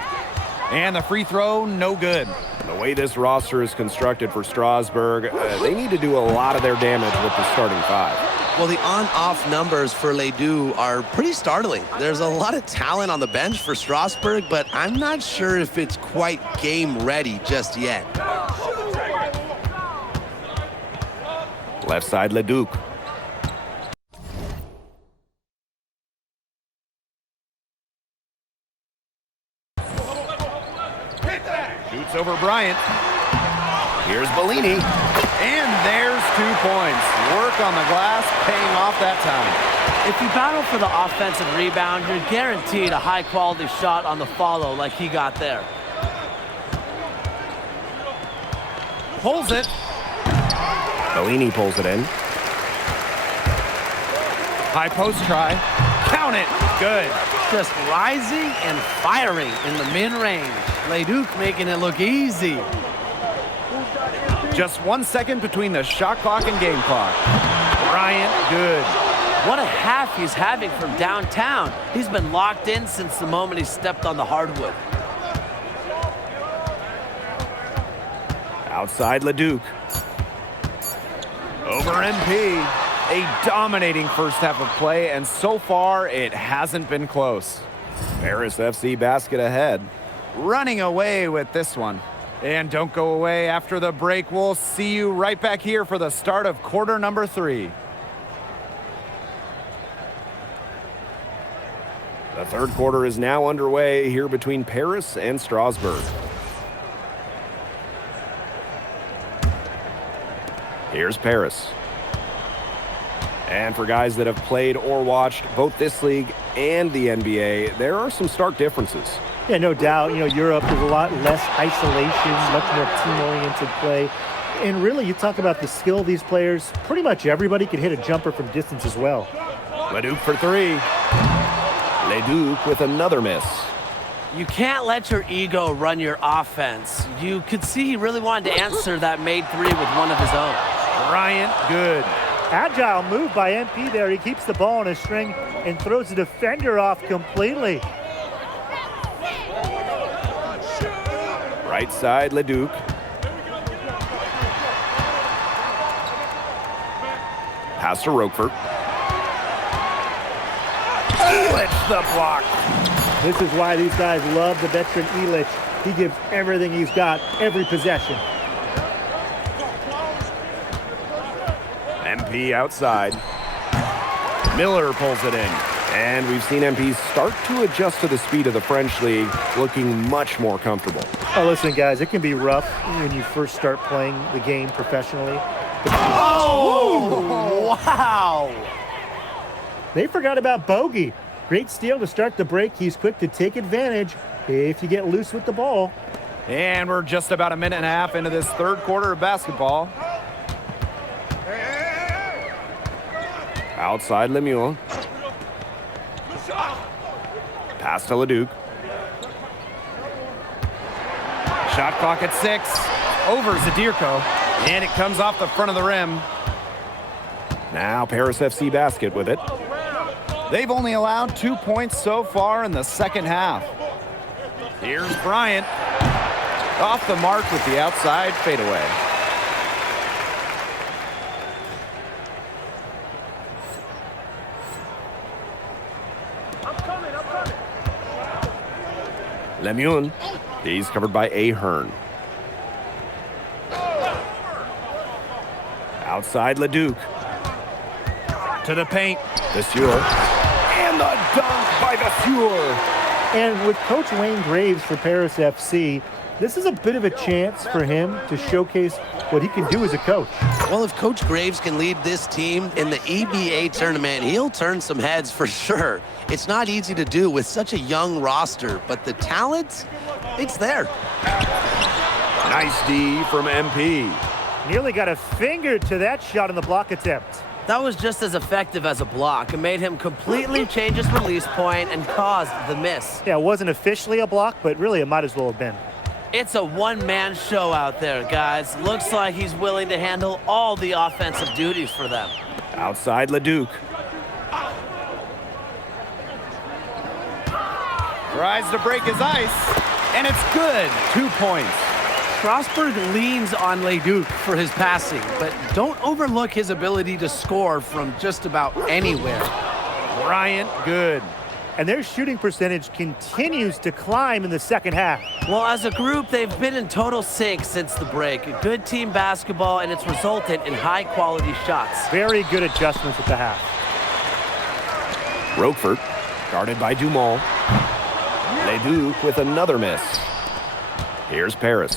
And the free throw, no good. The way this roster is constructed for Strasburg, they need to do a lot of their damage with the starting five. Well, the on-off numbers for Ledoux are pretty startling. There's a lot of talent on the bench for Strasburg, but I'm not sure if it's quite game ready just yet. Left side, Leduc. Shoots over Bryant. Here's Bellini. And there's 2 points. Work on the glass, paying off that time. If you battle for the offensive rebound, you're guaranteed a high-quality shot on the follow like he got there. Pulls it. Bellini pulls it in. High post try. Count it. Good. Just rising and firing in the mid-range. Leduc making it look easy. Just 1 second between the shot clock and game clock. Bryant, good. What a half he's having from downtown. He's been locked in since the moment he stepped on the hardwood. Outside Leduc. Over MP. A dominating first half of play, and so far it hasn't been close. Paris FC basket ahead. Running away with this one. And don't go away after the break. We'll see you right back here for the start of quarter number 3. The third quarter is now underway here between Paris and Strasburg. Here's Paris. And for guys that have played or watched both this league and the NBA, there are some stark differences. Yeah, no doubt. You know, Europe is a lot less isolation, much more team-oriented play. And really, you talk about the skill of these players, pretty much everybody can hit a jumper from distance as well. Leduc for three. Leduc with another miss. You can't let your ego run your offense. You could see he really wanted to answer that made three with one of his own. Bryant, good. Agile move by MP there. He keeps the ball on a string and throws the defender off completely. Right side, Leduc. Pass to Roquefort. Elich the block. This is why these guys love the veteran Elich. He gives everything he's got, every possession. MP outside. Miller pulls it in. And we've seen MP start to adjust to the speed of the French league, looking much more comfortable. Oh, listen, guys, it can be rough when you first start playing the game professionally. Oh! Wow! They forgot about Bogey. Great steal to start the break. He's quick to take advantage if you get loose with the ball. And we're just about a minute and a half into this third quarter of basketball. Outside Lemuel. Pass to Leduc. Shot clock at 6. Over Zadirko. And it comes off the front of the rim. Now Paris FC Basket with it. They've only allowed 2 points so far in the second half. Here's Bryant. Off the mark with the outside fadeaway. Lemuel. He's covered by Ahern. Outside Leduc. To the paint. Vasseur. And the dunk by Vasseur. And with Coach Wayne Graves for Paris FC, this is a bit of a chance for him to showcase what he can do as a coach. Well, if Coach Graves can lead this team in the EBA tournament, he'll turn some heads for sure. It's not easy to do with such a young roster, but the talent, it's there. Nice D from MP. Nearly got a finger to that shot on the block attempt. That was just as effective as a block. It made him completely change his release point and caused the miss. Yeah, it wasn't officially a block, but really it might as well have been. It's a one-man show out there, guys. Looks like he's willing to handle all the offensive duties for them. Outside Leduc. Tries to break his ice, and it's good. 2 points. Strasburg leans on Leduc for his passing, but don't overlook his ability to score from just about anywhere. Bryant, good. And their shooting percentage continues to climb in the second half. Well, as a group, they've been in total sync since the break. Good team basketball, and it's resulted in high-quality shots. Very good adjustments at the half. Roquefort, guarded by Dumont. Leduc with another miss. Here's Paris.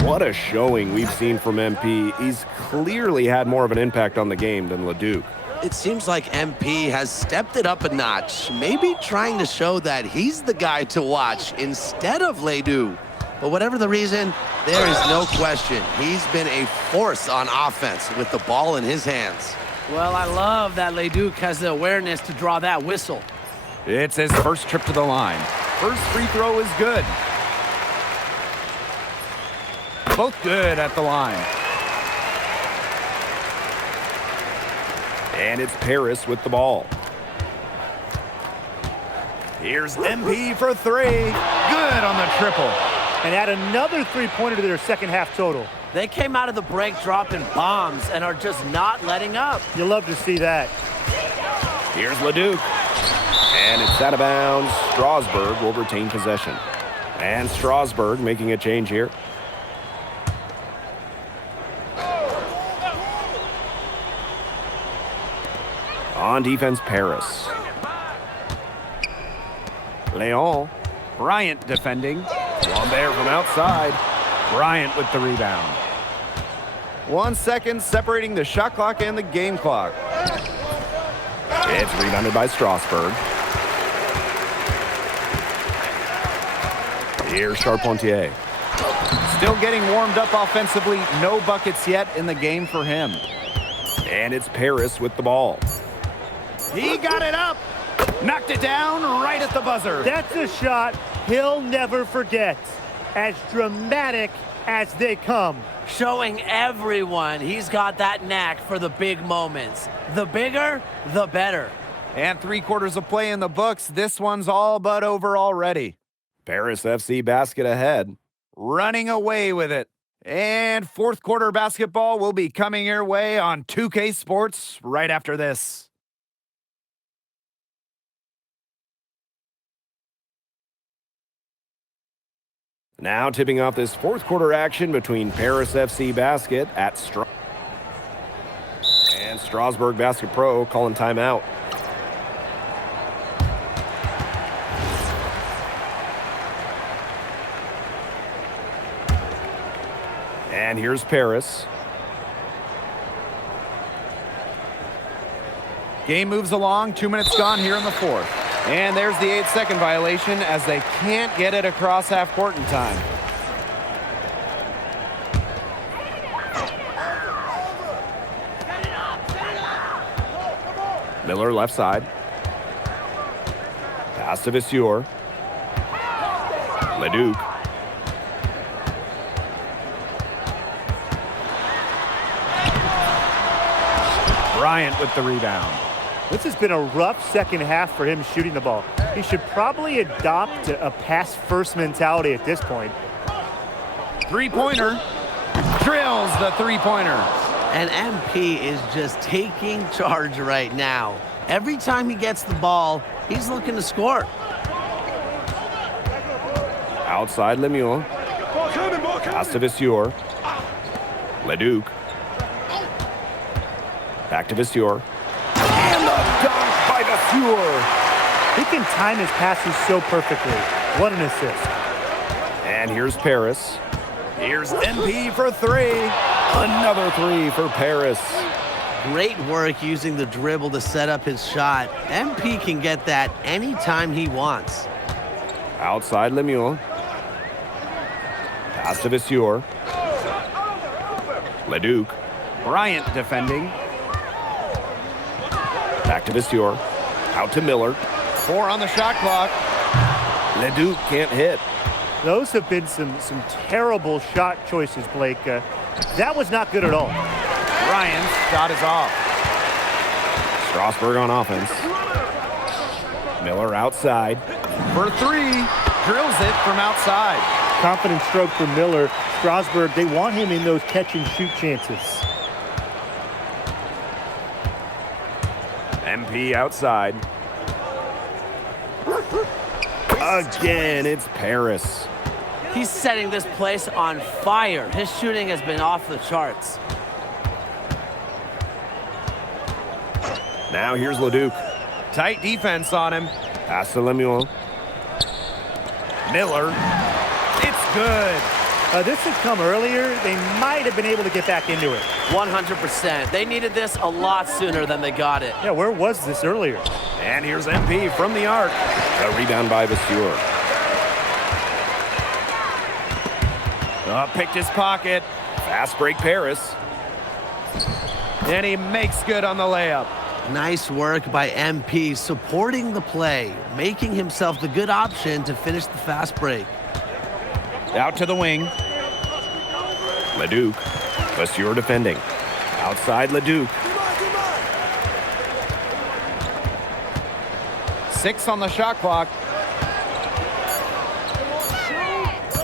What a showing we've seen from MP. He's clearly had more of an impact on the game than Leduc. It seems like MP has stepped it up a notch, maybe trying to show that he's the guy to watch instead of Leduc. But whatever the reason, there is no question he's been a force on offense with the ball in his hands. Well, I love that Leduc has the awareness to draw that whistle. It's his first trip to the line. First free throw is good. Both good at the line. And it's Paris with the ball. Here's MP for 3. Good on the triple. And add another three-pointer to their second half total. They came out of the break dropping bombs and are just not letting up. You love to see that. Here's Leduc. And it's out of bounds. Strasburg will retain possession. And Strasburg making a change here. On defense, Paris. Leon. Bryant defending. Lambert from outside. Bryant with the rebound. 1 second separating the shot clock and the game clock. It's rebounded by Strasburg. Here's Charpentier. Still getting warmed up offensively. No buckets yet in the game for him. And it's Paris with the ball. He got it up. Knocked it down right at the buzzer. That's a shot he'll never forget. As dramatic as they come. Showing everyone he's got that knack for the big moments. The bigger, the better. And 3 quarters of play in the books. This one's all but over already. Paris FC Basket ahead. Running away with it. And fourth quarter basketball will be coming your way on 2K Sports right after this. Now tipping off this fourth quarter action between Paris FC Basket at and Strasburg Basket Pro calling timeout. And here's Paris. Game moves along, 2 minutes gone here in the fourth. And there's the 8-second violation as they can't get it across half court in time. Miller left side. Pass to Vasseur. Leduc. Bryant with the rebound. This has been a rough second half for him shooting the ball. He should probably adopt a pass-first mentality at this point. Three-pointer. Drills the three-pointer. And MP is just taking charge right now. Every time he gets the ball, he's looking to score. Outside Lemuel. Pass to Vasseur. Leduc. Back to Vasseur. And the dunk by Vasseur. He can time his passes so perfectly. What an assist. And here's Paris. Here's MP for three. Another three for Paris. Great work using the dribble to set up his shot. MP can get that anytime he wants. Outside Lemuel. Pass to Vasseur. Leduc. Bryant defending. Back to Vasseur. Out to Miller. 4 on the shot clock. Leduc can't hit. Those have been some terrible shot choices, Blake. That was not good at all. Bryant's shot is off. Strasburg on offense. Miller outside. For three. Drills it from outside. Confident stroke for Miller. Strasburg, they want him in those catch-and-shoot chances. MP outside. Again, it's Paris. He's setting this place on fire. His shooting has been off the charts. Now here's Leduc. Tight defense on him. Pass to Lemuel. Miller. It's good. This had come earlier. They might have been able to get back into it. 100%. They needed this a lot sooner than they got it. Yeah, where was this earlier? And here's MP from the arc. A rebound by Vasseur. Picked his pocket. Fast break Paris. And he makes good on the layup. Nice work by MP supporting the play, making himself the good option to finish the fast break. Out to the wing. Leduc. Vasseur defending. Outside Leduc. 6 on the shot clock.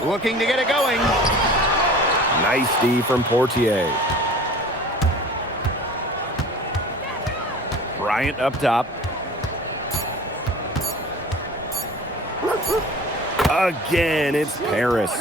Looking to get it going. Nice D from Portier. Bryant up top. Again, it's Paris.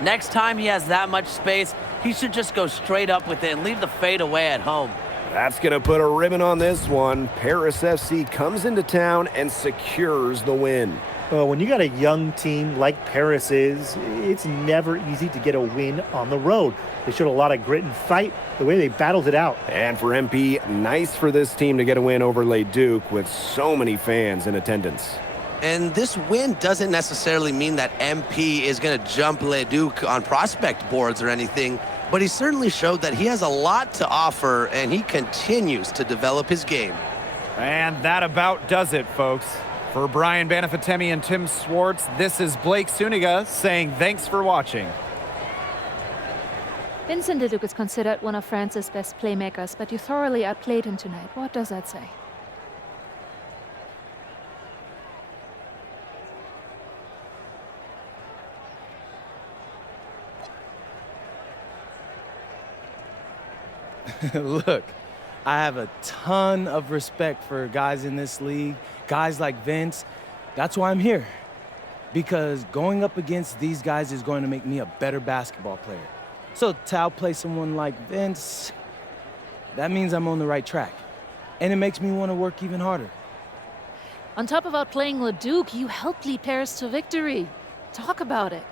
Next time he has that much space, he should just go straight up with it and leave the fade away at home. That's going to put a ribbon on this one. Paris FC comes into town and secures the win. Well, when you got a young team like Paris is, it's never easy to get a win on the road. They showed a lot of grit and fight, the way they battled it out. And for MP, nice for this team to get a win over Leduc with so many fans in attendance. And this win doesn't necessarily mean that MP is going to jump Leduc on prospect boards or anything, but he certainly showed that he has a lot to offer, and he continues to develop his game. And that about does it, folks. For Brian Banafitemi and Tim Swartz, this is Blake Suniga saying thanks for watching. Vincent Leduc is considered one of France's best playmakers, but you thoroughly outplayed him tonight. What does that say? Look, I have a ton of respect for guys in this league, guys like Vince. That's why I'm here. Because going up against these guys is going to make me a better basketball player. So to outplay someone like Vince, that means I'm on the right track. And it makes me want to work even harder. On top of outplaying Leduc, you helped lead Paris to victory. Talk about it.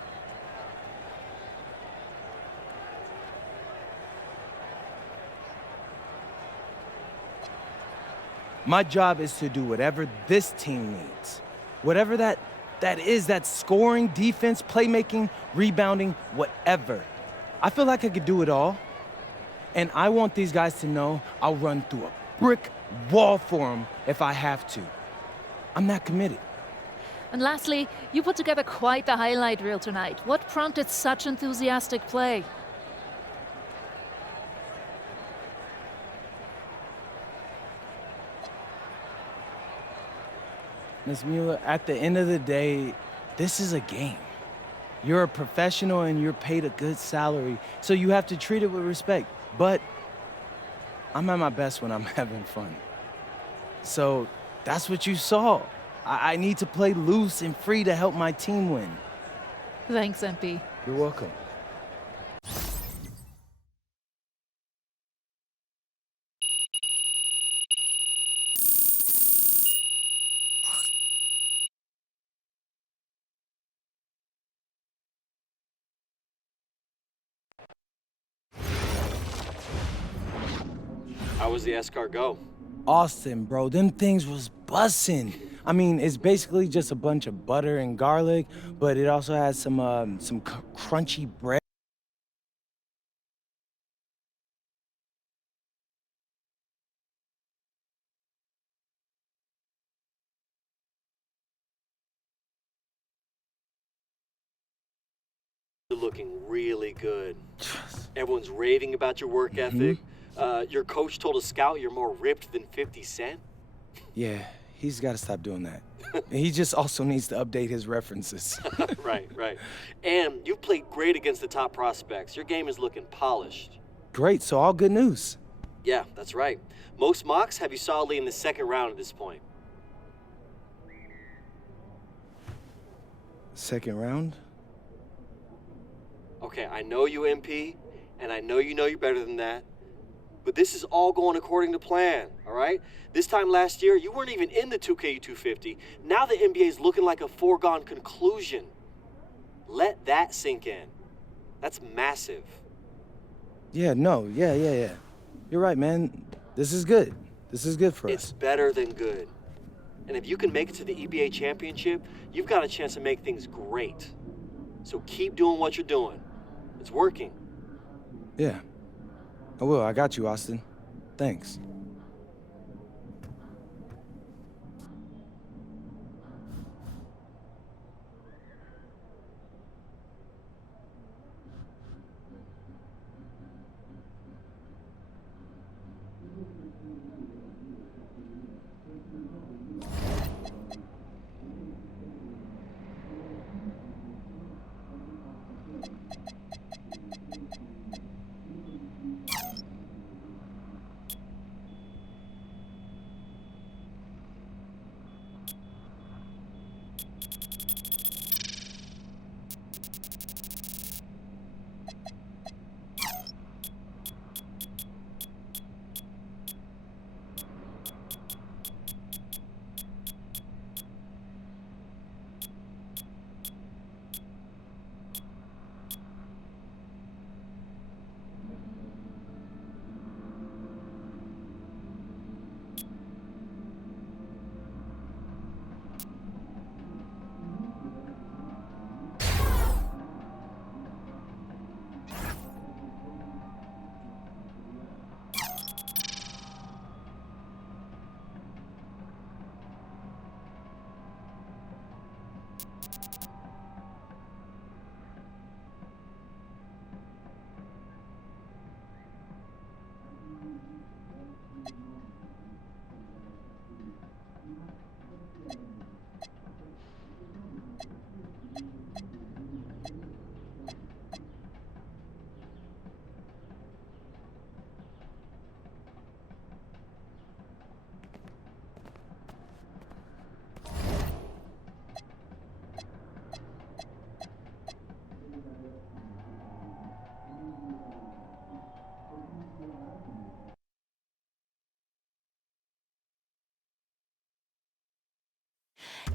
My job is to do whatever this team needs. Whatever that is, that scoring, defense, playmaking, rebounding, whatever. I feel like I could do it all. And I want these guys to know I'll run through a brick wall for them if I have to. I'm that committed. And lastly, you put together quite the highlight reel tonight. What prompted such enthusiastic play? Ms. Mueller, at the end of the day, this is a game. You're a professional and you're paid a good salary, so you have to treat it with respect. But I'm at my best when I'm having fun. So that's what you saw. I need to play loose and free to help my team win. Thanks, MP. You're welcome. How was the escargot? Austin, bro, them things was bussin'. I mean, it's basically just a bunch of butter and garlic, but it also has some crunchy bread. You're looking really good. Everyone's raving about your work ethic. Your coach told a scout you're more ripped than 50 Cent. Yeah, he's got to stop doing that. He just also needs to update his references. Right. And you've played great against the top prospects. Your game is looking polished. Great, so all good news. Yeah, that's right. Most mocks have you solidly in the second round at this point. Second round? Okay, I know you, MP, and I know you're better than that. But this is all going according to plan, all right? This time last year, you weren't even in the 2K 250. Now the NBA is looking like a foregone conclusion. Let that sink in. That's massive. Yeah. You're right, man. This is good. This is good for us. It's better than good. And if you can make it to the EBA championship, you've got a chance to make things great. So keep doing what you're doing. It's working. Yeah. I will. I got you, Austin. Thanks.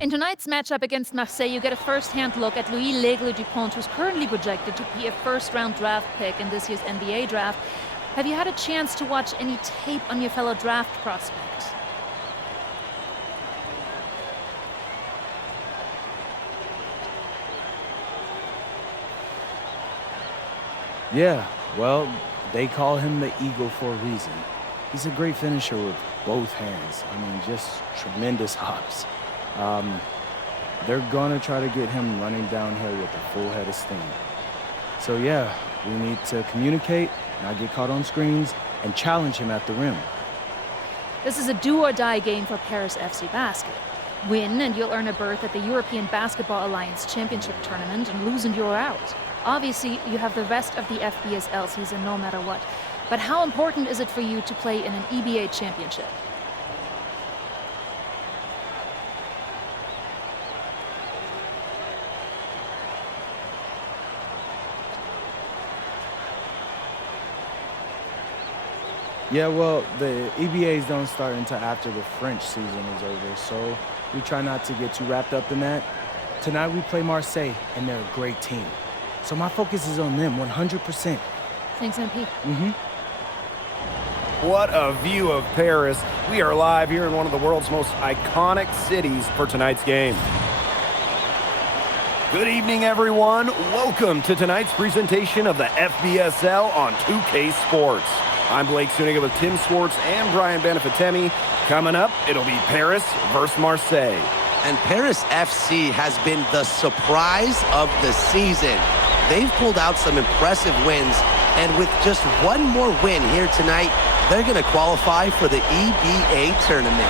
In tonight's matchup against Marseille, you get a first-hand look at Louis L'Aigle Dupont, who's currently projected to be a first-round draft pick in this year's NBA draft. Have you had a chance to watch any tape on your fellow draft prospect? Yeah, well, they call him the Eagle for a reason. He's a great finisher with both hands. I mean, just tremendous hops. They're gonna try to get him running downhill with a full head of steam. So yeah, we need to communicate, not get caught on screens, and challenge him at the rim. This is a do-or-die game for Paris FC Basket. Win and you'll earn a berth at the European Basketball Alliance Championship Tournament, and lose and you're out. Obviously, you have the rest of the FBSL season no matter what. But how important is it for you to play in an EBA championship? Yeah, well, the EBAs don't start until after the French season is over, so we try not to get too wrapped up in that. Tonight we play Marseille, and they're a great team. So my focus is on them 100%. Thanks, MP. What a view of Paris. We are live here in one of the world's most iconic cities for tonight's game. Good evening, everyone. Welcome to tonight's presentation of the FBSL on 2K Sports. I'm Blake Suniga with Tim Swartz and Brian Benefitemi. Coming up, it'll be Paris versus Marseille. And Paris FC has been the surprise of the season. They've pulled out some impressive wins, and with just one more win here tonight, they're going to qualify for the EBA tournament.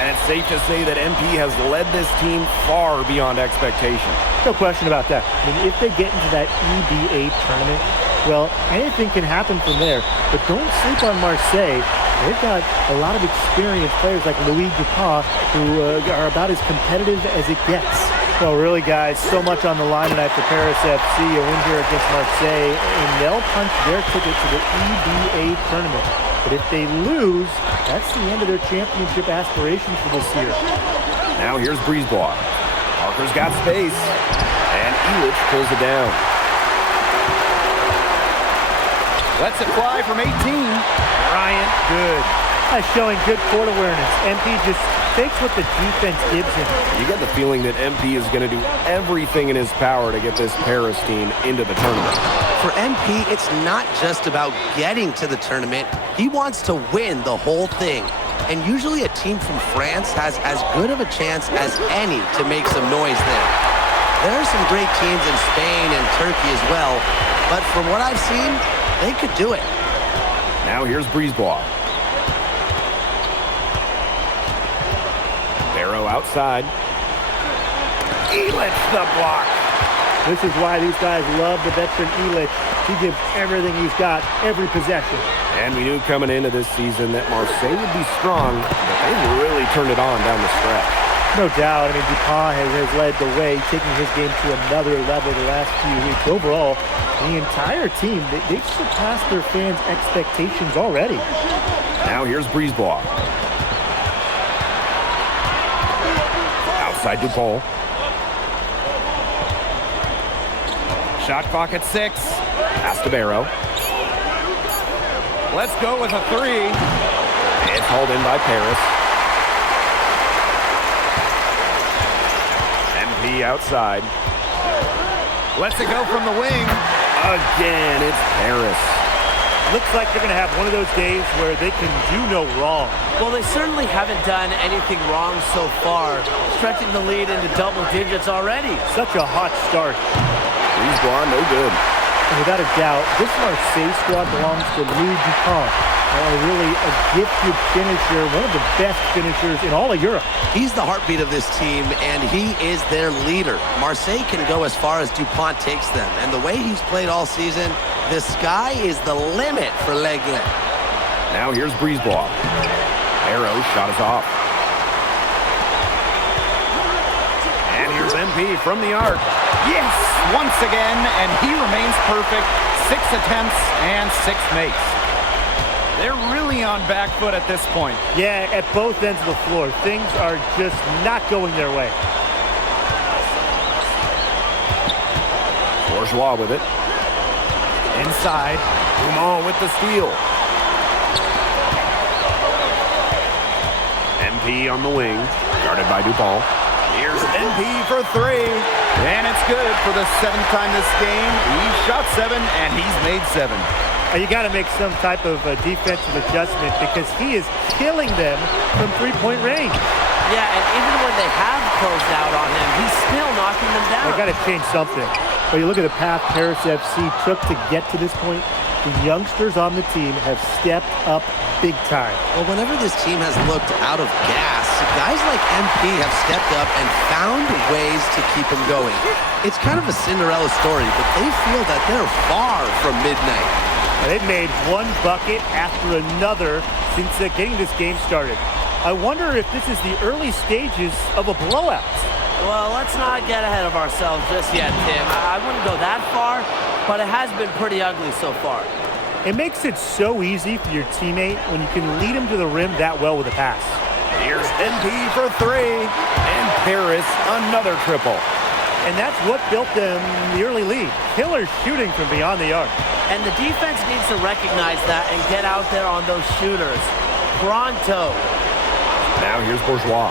And it's safe to say that MP has led this team far beyond expectation. No question about that. I mean, if they get into that EBA tournament, well, anything can happen from there. But don't sleep on Marseille. They've got a lot of experienced players like Louis Dupont, who are about as competitive as it gets. Well, really, guys, so much on the line tonight for Paris FC. A win here against Marseille, and they'll punch their ticket to the EBA tournament. But if they lose, that's the end of their championship aspirations for this year. Now here's Brisebois. Parker's got space, and Elich pulls it down. Lets it fly from 18. Bryant, good. That's showing good court awareness. MP just takes what the defense gives him. You get the feeling that MP is going to do everything in his power to get this Paris team into the tournament. For MP, it's not just about getting to the tournament. He wants to win the whole thing. And usually a team from France has as good of a chance as any to make some noise there. There are some great teams in Spain and Turkey as well, but from what I've seen, they could do it. Now here's Brisebois. Barrow outside. Elich the block. This is why these guys love the veteran Elich. He gives everything he's got, every possession. And we knew coming into this season that Marseille would be strong, but they really turned it on down the stretch. No doubt. I mean, Dupont has led the way, taking his game to another level the last few weeks. Overall, the entire team, they've surpassed their fans' expectations already. Now here's Brisebois. Outside Dupont. Shot clock at 6. Pass to Barrow. Let's go with a 3. It's hauled in by Paris. MP outside. Lets it go from the wing. Again, it's Paris. Looks like they're going to have one of those days where they can do no wrong. Well, they certainly haven't done anything wrong so far, stretching the lead into double digits already. Such a hot start. Brisebois, no good. And without a doubt, this Marseille squad belongs to Louis Dupont. Really a gifted finisher, one of the best finishers in all of Europe. He's the heartbeat of this team, and he is their leader. Marseille can go as far as Dupont takes them, and the way he's played all season, the sky is the limit for L'Aigle. Now here's Brisebois. Barrow shot is off. And here's MP from the arc. Yes, once again, and he remains perfect. 6 attempts and 6 makes. They're really on back foot at this point. Yeah, at both ends of the floor. Things are just not going their way. Bourgeois with it. Inside. Dumont with the steal. MP on the wing. Guarded by Dupont. Here's Here's NP for three. And it's good for the seventh time this game. He shot 7, and he's made 7. You got to make some type of defensive adjustment because he is killing them from three-point range. Yeah, and even when they have closed out on him, he's still knocking them down. They got to change something. When you look at the path Paris FC took to get to this point, the youngsters on the team have stepped up big time. Well, whenever this team has looked out of gas, guys like MP have stepped up and found ways to keep them going. It's kind of a Cinderella story, but they feel that they're far from midnight. They've made one bucket after another since getting this game started. I wonder if this is the early stages of a blowout. Well, let's not get ahead of ourselves just yet, Tim. I wouldn't go that far, but it has been pretty ugly so far. It makes it so easy for your teammate when you can lead him to the rim that well with a pass. Here's NP for three, and Paris another triple. And that's what built them the early lead. Killer shooting from beyond the arc. And the defense needs to recognize that and get out there on those shooters. Pronto. Now here's Bourgeois.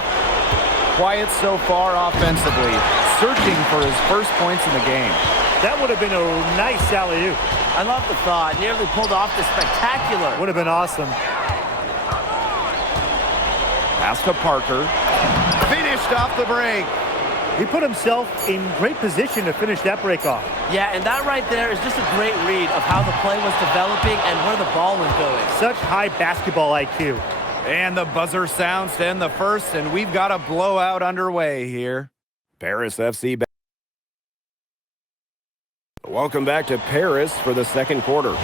Quiet so far offensively, searching for his first points in the game. That would have been a nice alley-oop. I love the thought. Nearly pulled off the spectacular. Would have been awesome. Pass to Parker. Finished off the break. He put himself in great position to finish that break off. Yeah, and that right there is just a great read of how the play was developing and where the ball was going. Such high basketball IQ. And the buzzer sounds to end the first, and we've got a blowout underway here. Paris FC back. Welcome back to Paris for the second quarter.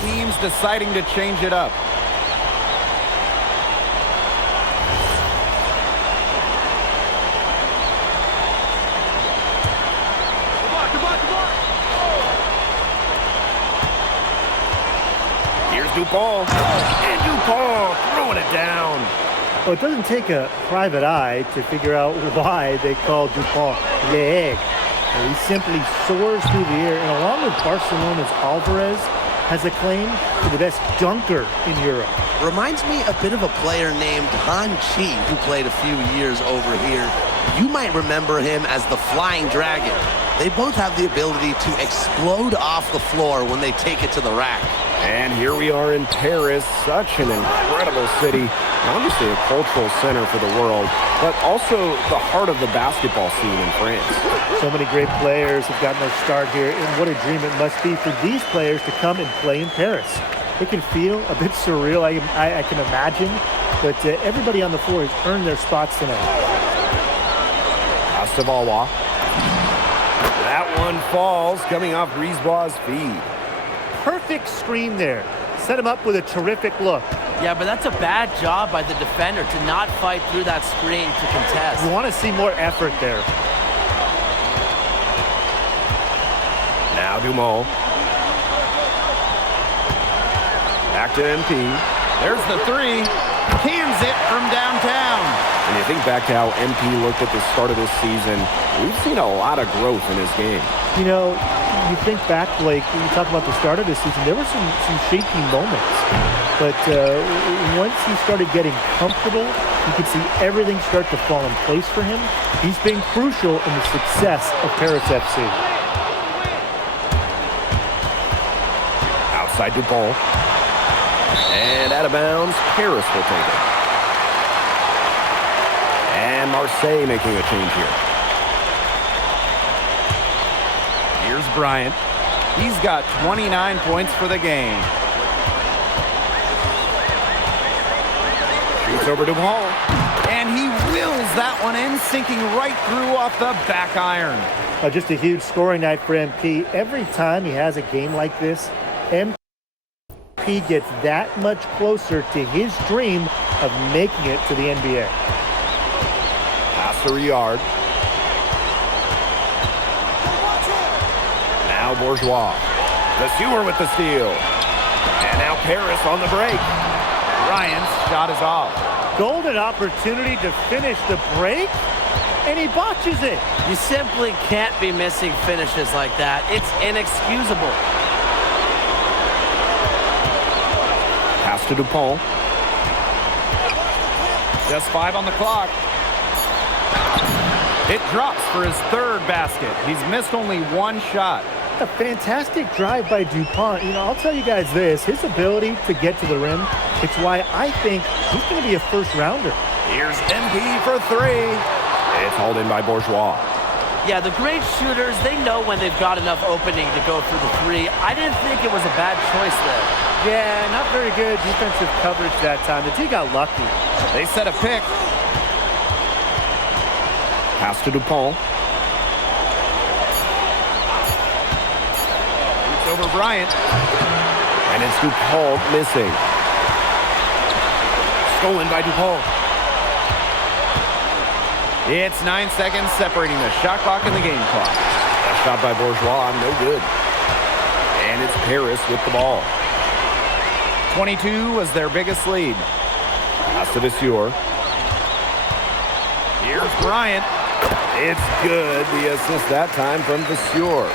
Teams deciding to change it up. Here's Dupont. And Dupont throwing it down. Well, it doesn't take a private eye to figure out why they call Dupont Le Egg. He simply soars through the air, and along with Barcelona's Alvarez, has a claim to the best dunker in Europe. Reminds me a bit of a player named Han Chi, who played a few years over here. You might remember him as the Flying Dragon. They both have the ability to explode off the floor when they take it to the rack. And here we are in Paris, such an incredible city. Obviously a cultural center for the world, but also the heart of the basketball scene in France. So many great players have gotten their start here, and what a dream it must be for these players to come and play in Paris. It can feel a bit surreal, I can imagine, but everybody on the floor has earned their spots tonight. Pass to Valois. That one falls, coming off Brisebois' feed. Perfect screen there. Set him up with a terrific look. Yeah, but that's a bad job by the defender to not fight through that screen to contest. You want to see more effort there. Now Dumont. Back to MP. There's the three. Cans it from downtown. And you think back to how MP looked at the start of this season, we've seen a lot of growth in his game. You know, you think back, Blake, when you talk about the start of this season, there were some shaky moments. But once he started getting comfortable, you could see everything start to fall in place for him. He's been crucial in the success of Paris FC. Outside Dupont. And out of bounds, Paris will take it. And Marseille making a change here. Here's Bryant. He's got 29 points for the game. Shoots over Dupont. And he wills that one in, sinking right through off the back iron. Just a huge scoring night for MP. Every time he has a game like this, MP gets that much closer to his dream of making it to the NBA. Pass to Riyard. Now Bourgeois. The Sewer with the steal. And now Paris on the break. Ryan's shot is off. Golden opportunity to finish the break, and he botches it. You simply can't be missing finishes like that. It's inexcusable. Pass to Dupont. Just 5 on the clock. It drops for his third basket. He's missed only one shot. A fantastic drive by DuPont. You know, I'll tell you guys this, his ability to get to the rim, it's why I think he's going to be a first rounder. Here's MP for three. It's hauled in by Bourgeois. Yeah, the great shooters, they know when they've got enough opening to go for the three. I didn't think it was a bad choice there. Yeah, not very good defensive coverage that time. The team got lucky. They set a pick. Pass to DuPont. It's over Bryant. And it's DuPont missing. Stolen by DuPont. It's 9 seconds separating the shot clock and the game clock. A shot by Bourgeois, no good. And it's Paris with the ball. 22 was their biggest lead. Pass to Vasseur. Here's Bryant. It's good. The assist that time from Vasseur.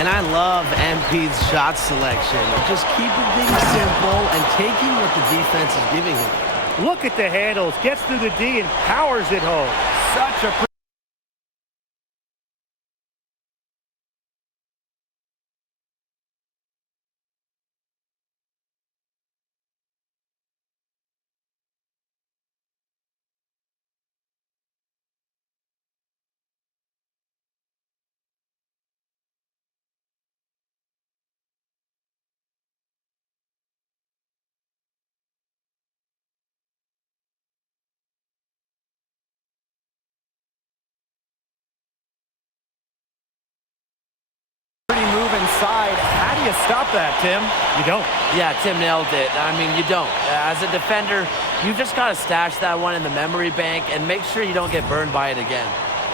And I love MP's shot selection. Just keeping things simple and taking what the defense is giving him. Look at the handles, gets through the D and powers it home. Such a move inside. How do you stop that, Tim? You don't. Yeah, Tim nailed it. I mean, you don't. As a defender, you've just got to stash that one in the memory bank and make sure you don't get burned by it again.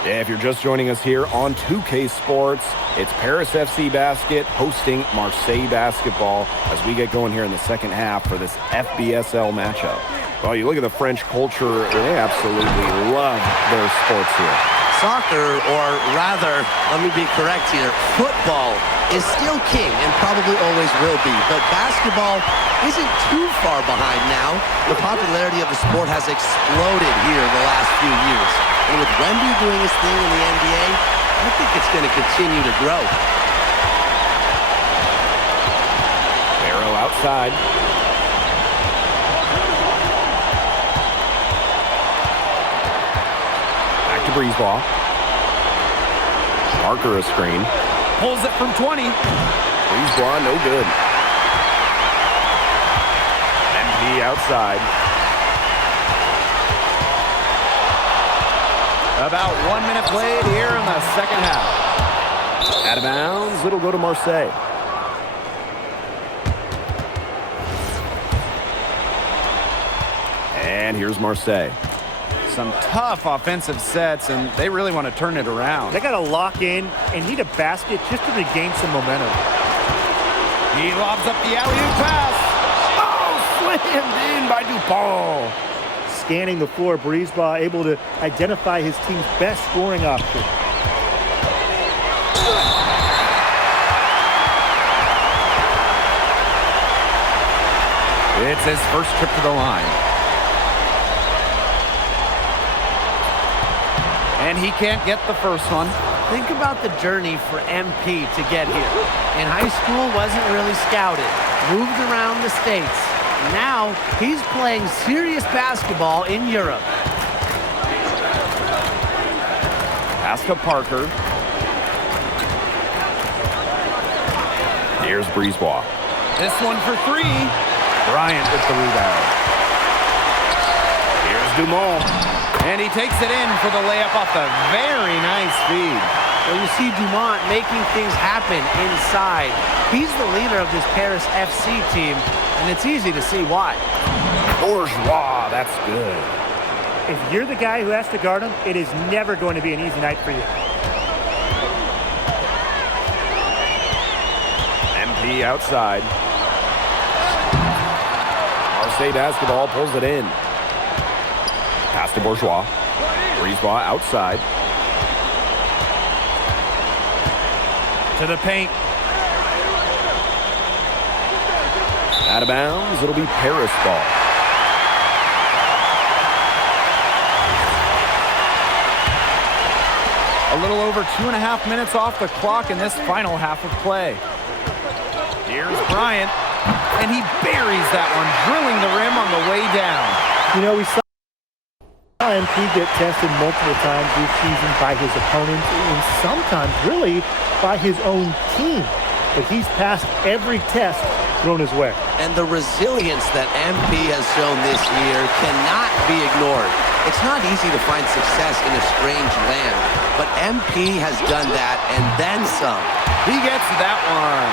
Yeah, if you're just joining us here on 2K Sports, it's Paris FC Basket hosting Marseille Basketball as we get going here in the second half for this FBSL matchup. Well, you look at the French culture, they absolutely love their sports here. Soccer, or rather, let me be correct here, football is still king and probably always will be, but basketball isn't too far behind now. The popularity of the sport has exploded here in the last few years. And with Wemby doing his thing in the NBA, I think it's going to continue to grow. Barrow outside. Back to Brisebois. Parker a screen. Pulls it from 20. Brisebois, no good. MP outside. About 1 minute played here in the second half. Out of bounds, it'll go to Marseille. And here's Marseille. Some tough offensive sets, and they really want to turn it around. They got to lock in and need a basket just to regain some momentum. He lobs up the alley-oop pass. Oh, slammed in by DuPont. Scanning the floor, Brisebois able to identify his team's best scoring option. It's his first trip to the line. And he can't get the first one. Think about the journey for MP to get here. In high school, wasn't really scouted. Moved around the States. Now, he's playing serious basketball in Europe. Pass to Parker. Here's Brisebois. This one for three. Bryant with the rebound. Here's Dumont. And he takes it in for the layup off the very nice feed. Well, you see Dumont making things happen inside. He's the leader of this Paris FC team, and it's easy to see why. Bourgeois, that's good. If you're the guy who has to guard him, it is never going to be an easy night for you. MP outside. Marseille Basketball pulls it in. Pass to Bourgeois. Brisebois outside. To the paint. Out of bounds, it'll be Paris ball. A little over 2.5 minutes off the clock in this final half of play. Here's Bryant, and he buries that one, drilling the rim on the way down. You know, we saw MP get tested multiple times this season by his opponents and sometimes really by his own team. But he's passed every test thrown his way. And the resilience that MP has shown this year cannot be ignored. It's not easy to find success in a strange land, but MP has done that and then some. He gets that one.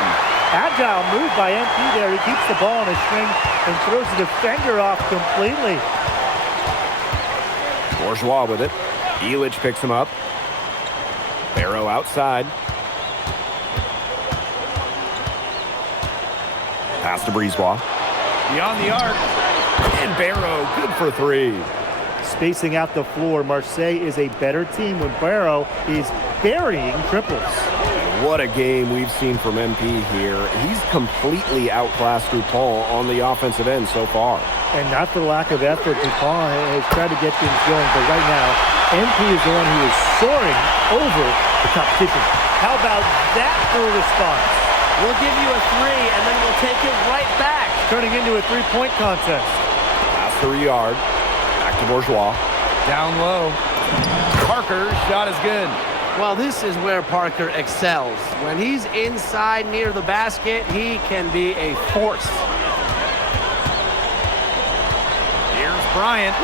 Agile move by MP there. He keeps the ball on a string and throws the defender off completely. Bourgeois with it. Elich picks him up. Barrow outside. Pass to Brisebois. Beyond the arc. And Barrow, good for three. Spacing out the floor, Marseille is a better team when Barrow is burying triples. What a game we've seen from MP here. He's completely outclassed Dupont on the offensive end so far. And not for lack of effort, Dupont has tried to get things going, but right now, MP is the one who is soaring over the competition. How about that for a response? We'll give you a three, and then we'll take it right back. Turning into a three-point contest. Pass to Riyard. Back to Bourgeois. Down low. Parker's shot is good. Well, this is where Parker excels. When he's inside near the basket, he can be a force. Here's Bryant.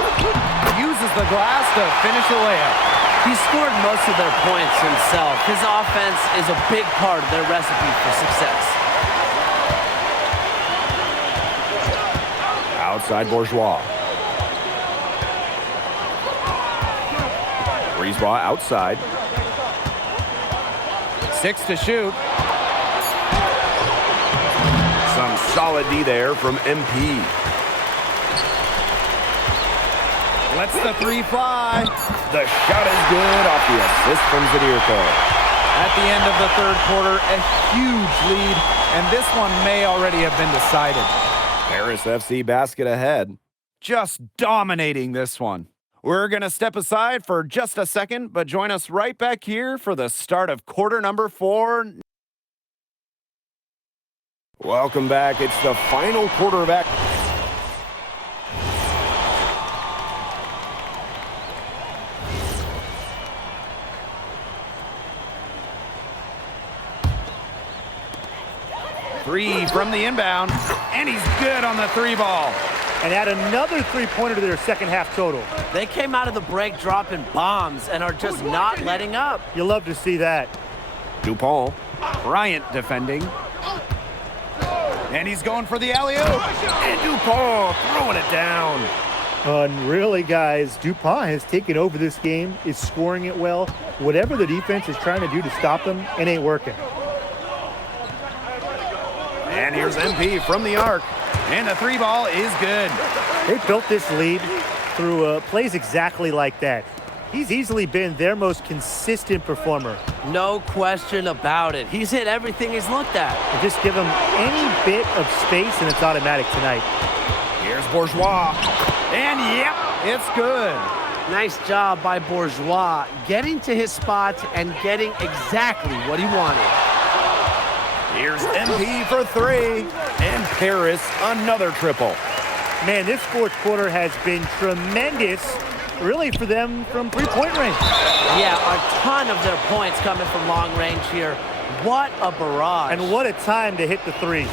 Uses the glass to finish the layup. He scored most of their points himself. His offense is a big part of their recipe for success. Outside Bourgeois. Brisebois outside. 6 to shoot. Some solid D there from MP. Lets the three fly. The shot is good off the assist from Zadirko. At the end of the third quarter, a huge lead, and this one may already have been decided. Paris FC basket ahead. Just dominating this one. We're going to step aside for just a second, but join us right back here for the start of quarter number 4. Welcome back. It's the final quarterback. Three from the inbound, and he's good on the three ball. And add another three-pointer to their second half total. They came out of the break dropping bombs and are just not letting up. You love to see that. Dupont, Bryant defending. And he's going for the alley-oop. And Dupont throwing it down. Really, guys, Dupont has taken over this game, is scoring it well. Whatever the defense is trying to do to stop him, it ain't working. And here's MP from the arc. And the three ball is good. They built this lead through plays exactly like that. He's easily been their most consistent performer. No question about it. He's hit everything he's looked at. And just give him any bit of space and it's automatic tonight. Here's Bourgeois. And yep, it's good. Nice job by Bourgeois getting to his spot and getting exactly what he wanted. Here's MP for three. And Paris, another triple. Man, this fourth quarter has been tremendous, really, for them from three-point range. Yeah, a ton of their points coming from long range here. What a barrage. And what a time to hit the threes.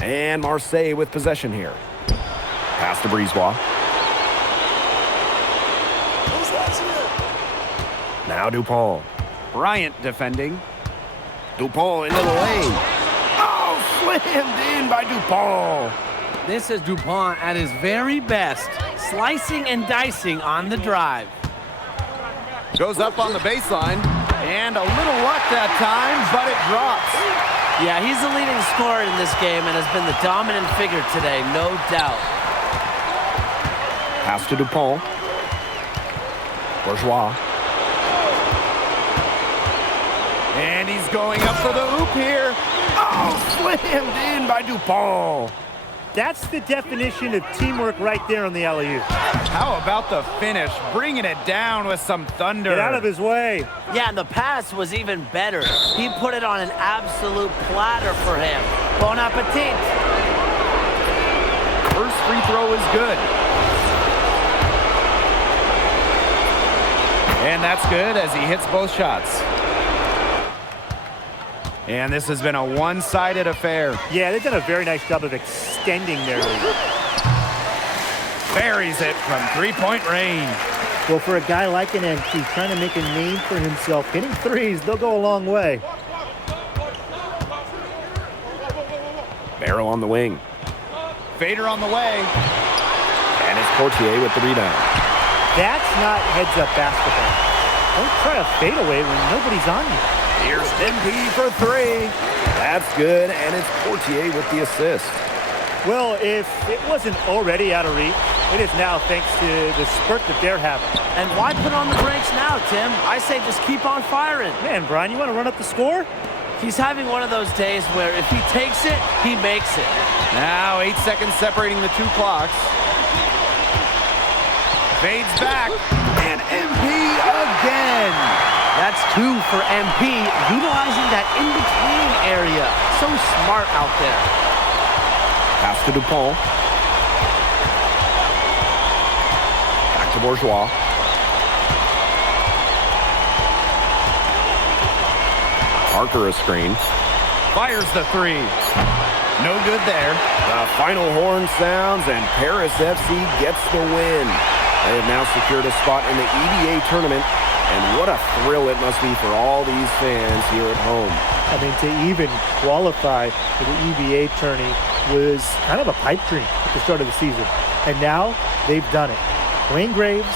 And Marseille with possession here. Pass to Brisebois. Now Dupont. Bryant defending. Dupont into the lane. Oh, slammed in by Dupont. This is Dupont at his very best, slicing and dicing on the drive. Goes up on the baseline, and a little luck that time, but it drops. Yeah, he's the leading scorer in this game and has been the dominant figure today, no doubt. Pass to Dupont. Bourgeois. And he's going up for the hoop here. Oh, slammed in by Dupont. That's the definition of teamwork right there on the alley-oop. How about the finish? Bringing it down with some thunder. Get out of his way. Yeah, and the pass was even better. He put it on an absolute platter for him. Bon appetit. First free throw is good. And that's good as he hits both shots. And this has been a one-sided affair. Yeah, they've done a very nice job of extending their lead. Buries it from three-point range. Well, for a guy like an MP trying to make a name for himself, hitting threes, they'll go a long way. Barrow on the wing. Fader on the way. And it's Portier with the rebound. That's not heads-up basketball. Don't try a fadeaway when nobody's on you. Here's MP for three. That's good, and it's Portier with the assist. Well, if it wasn't already out of reach, it is now thanks to the spurt that they're having. And why put on the brakes now, Tim? I say just keep on firing. Man, Brian, you want to run up the score? He's having one of those days where if he takes it, he makes it. Now 8 seconds separating the two clocks. Fades back, and MP again. That's 2 for MP, utilizing that in-between area. So smart out there. Pass to Dupont. Back to Bourgeois. Parker a screen. Fires the three. No good there. The final horn sounds, and Paris FC gets the win. They have now secured a spot in the EVA tournament, and what a thrill it must be for all these fans here at home. I mean, to even qualify for the EVA tourney was kind of a pipe dream at the start of the season. And now they've done it. Wayne Graves,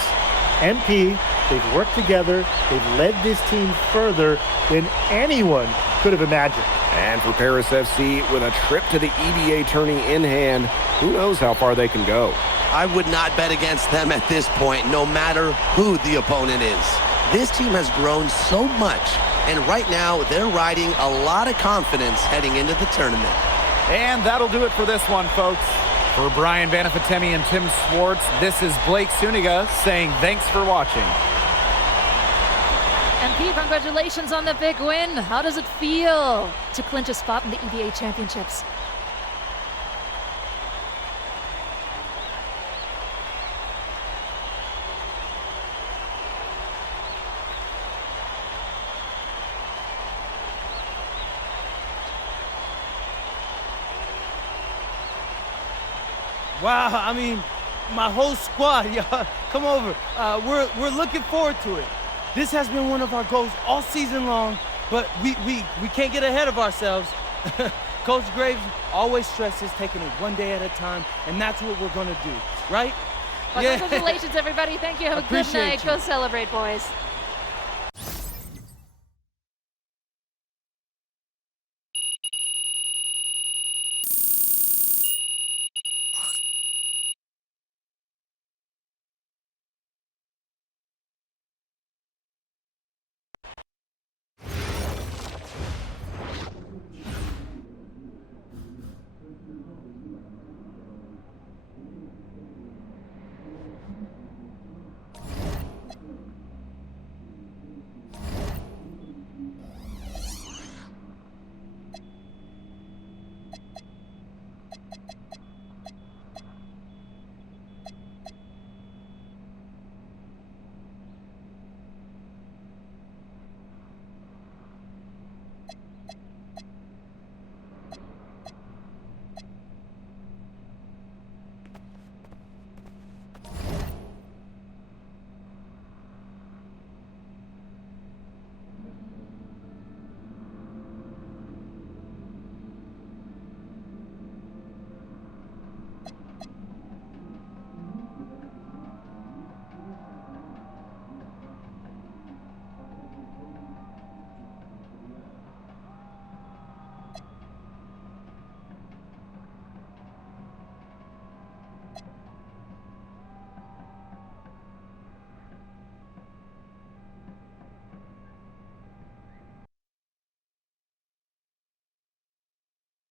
MP, they've worked together. They've led this team further than anyone could have imagined. And for Paris FC, with a trip to the EVA tourney in hand, who knows how far they can go. I would not bet against them at this point, no matter who the opponent is. This team has grown so much, and right now they're riding a lot of confidence heading into the tournament. And that'll do it for this one, folks. For Brian Banafitemi and Tim Swartz, this is Blake Suniga saying thanks for watching. MP, congratulations on the big win. How does it feel to clinch a spot in the EVA Championships? Wow, I mean, my whole squad, y'all, come over. We're looking forward to it. This has been one of our goals all season long, but we can't get ahead of ourselves. Coach Graves always stresses taking it one day at a time, and that's what we're gonna do, right? Well, congratulations, everybody. Thank you. Have a good night. Go celebrate, boys.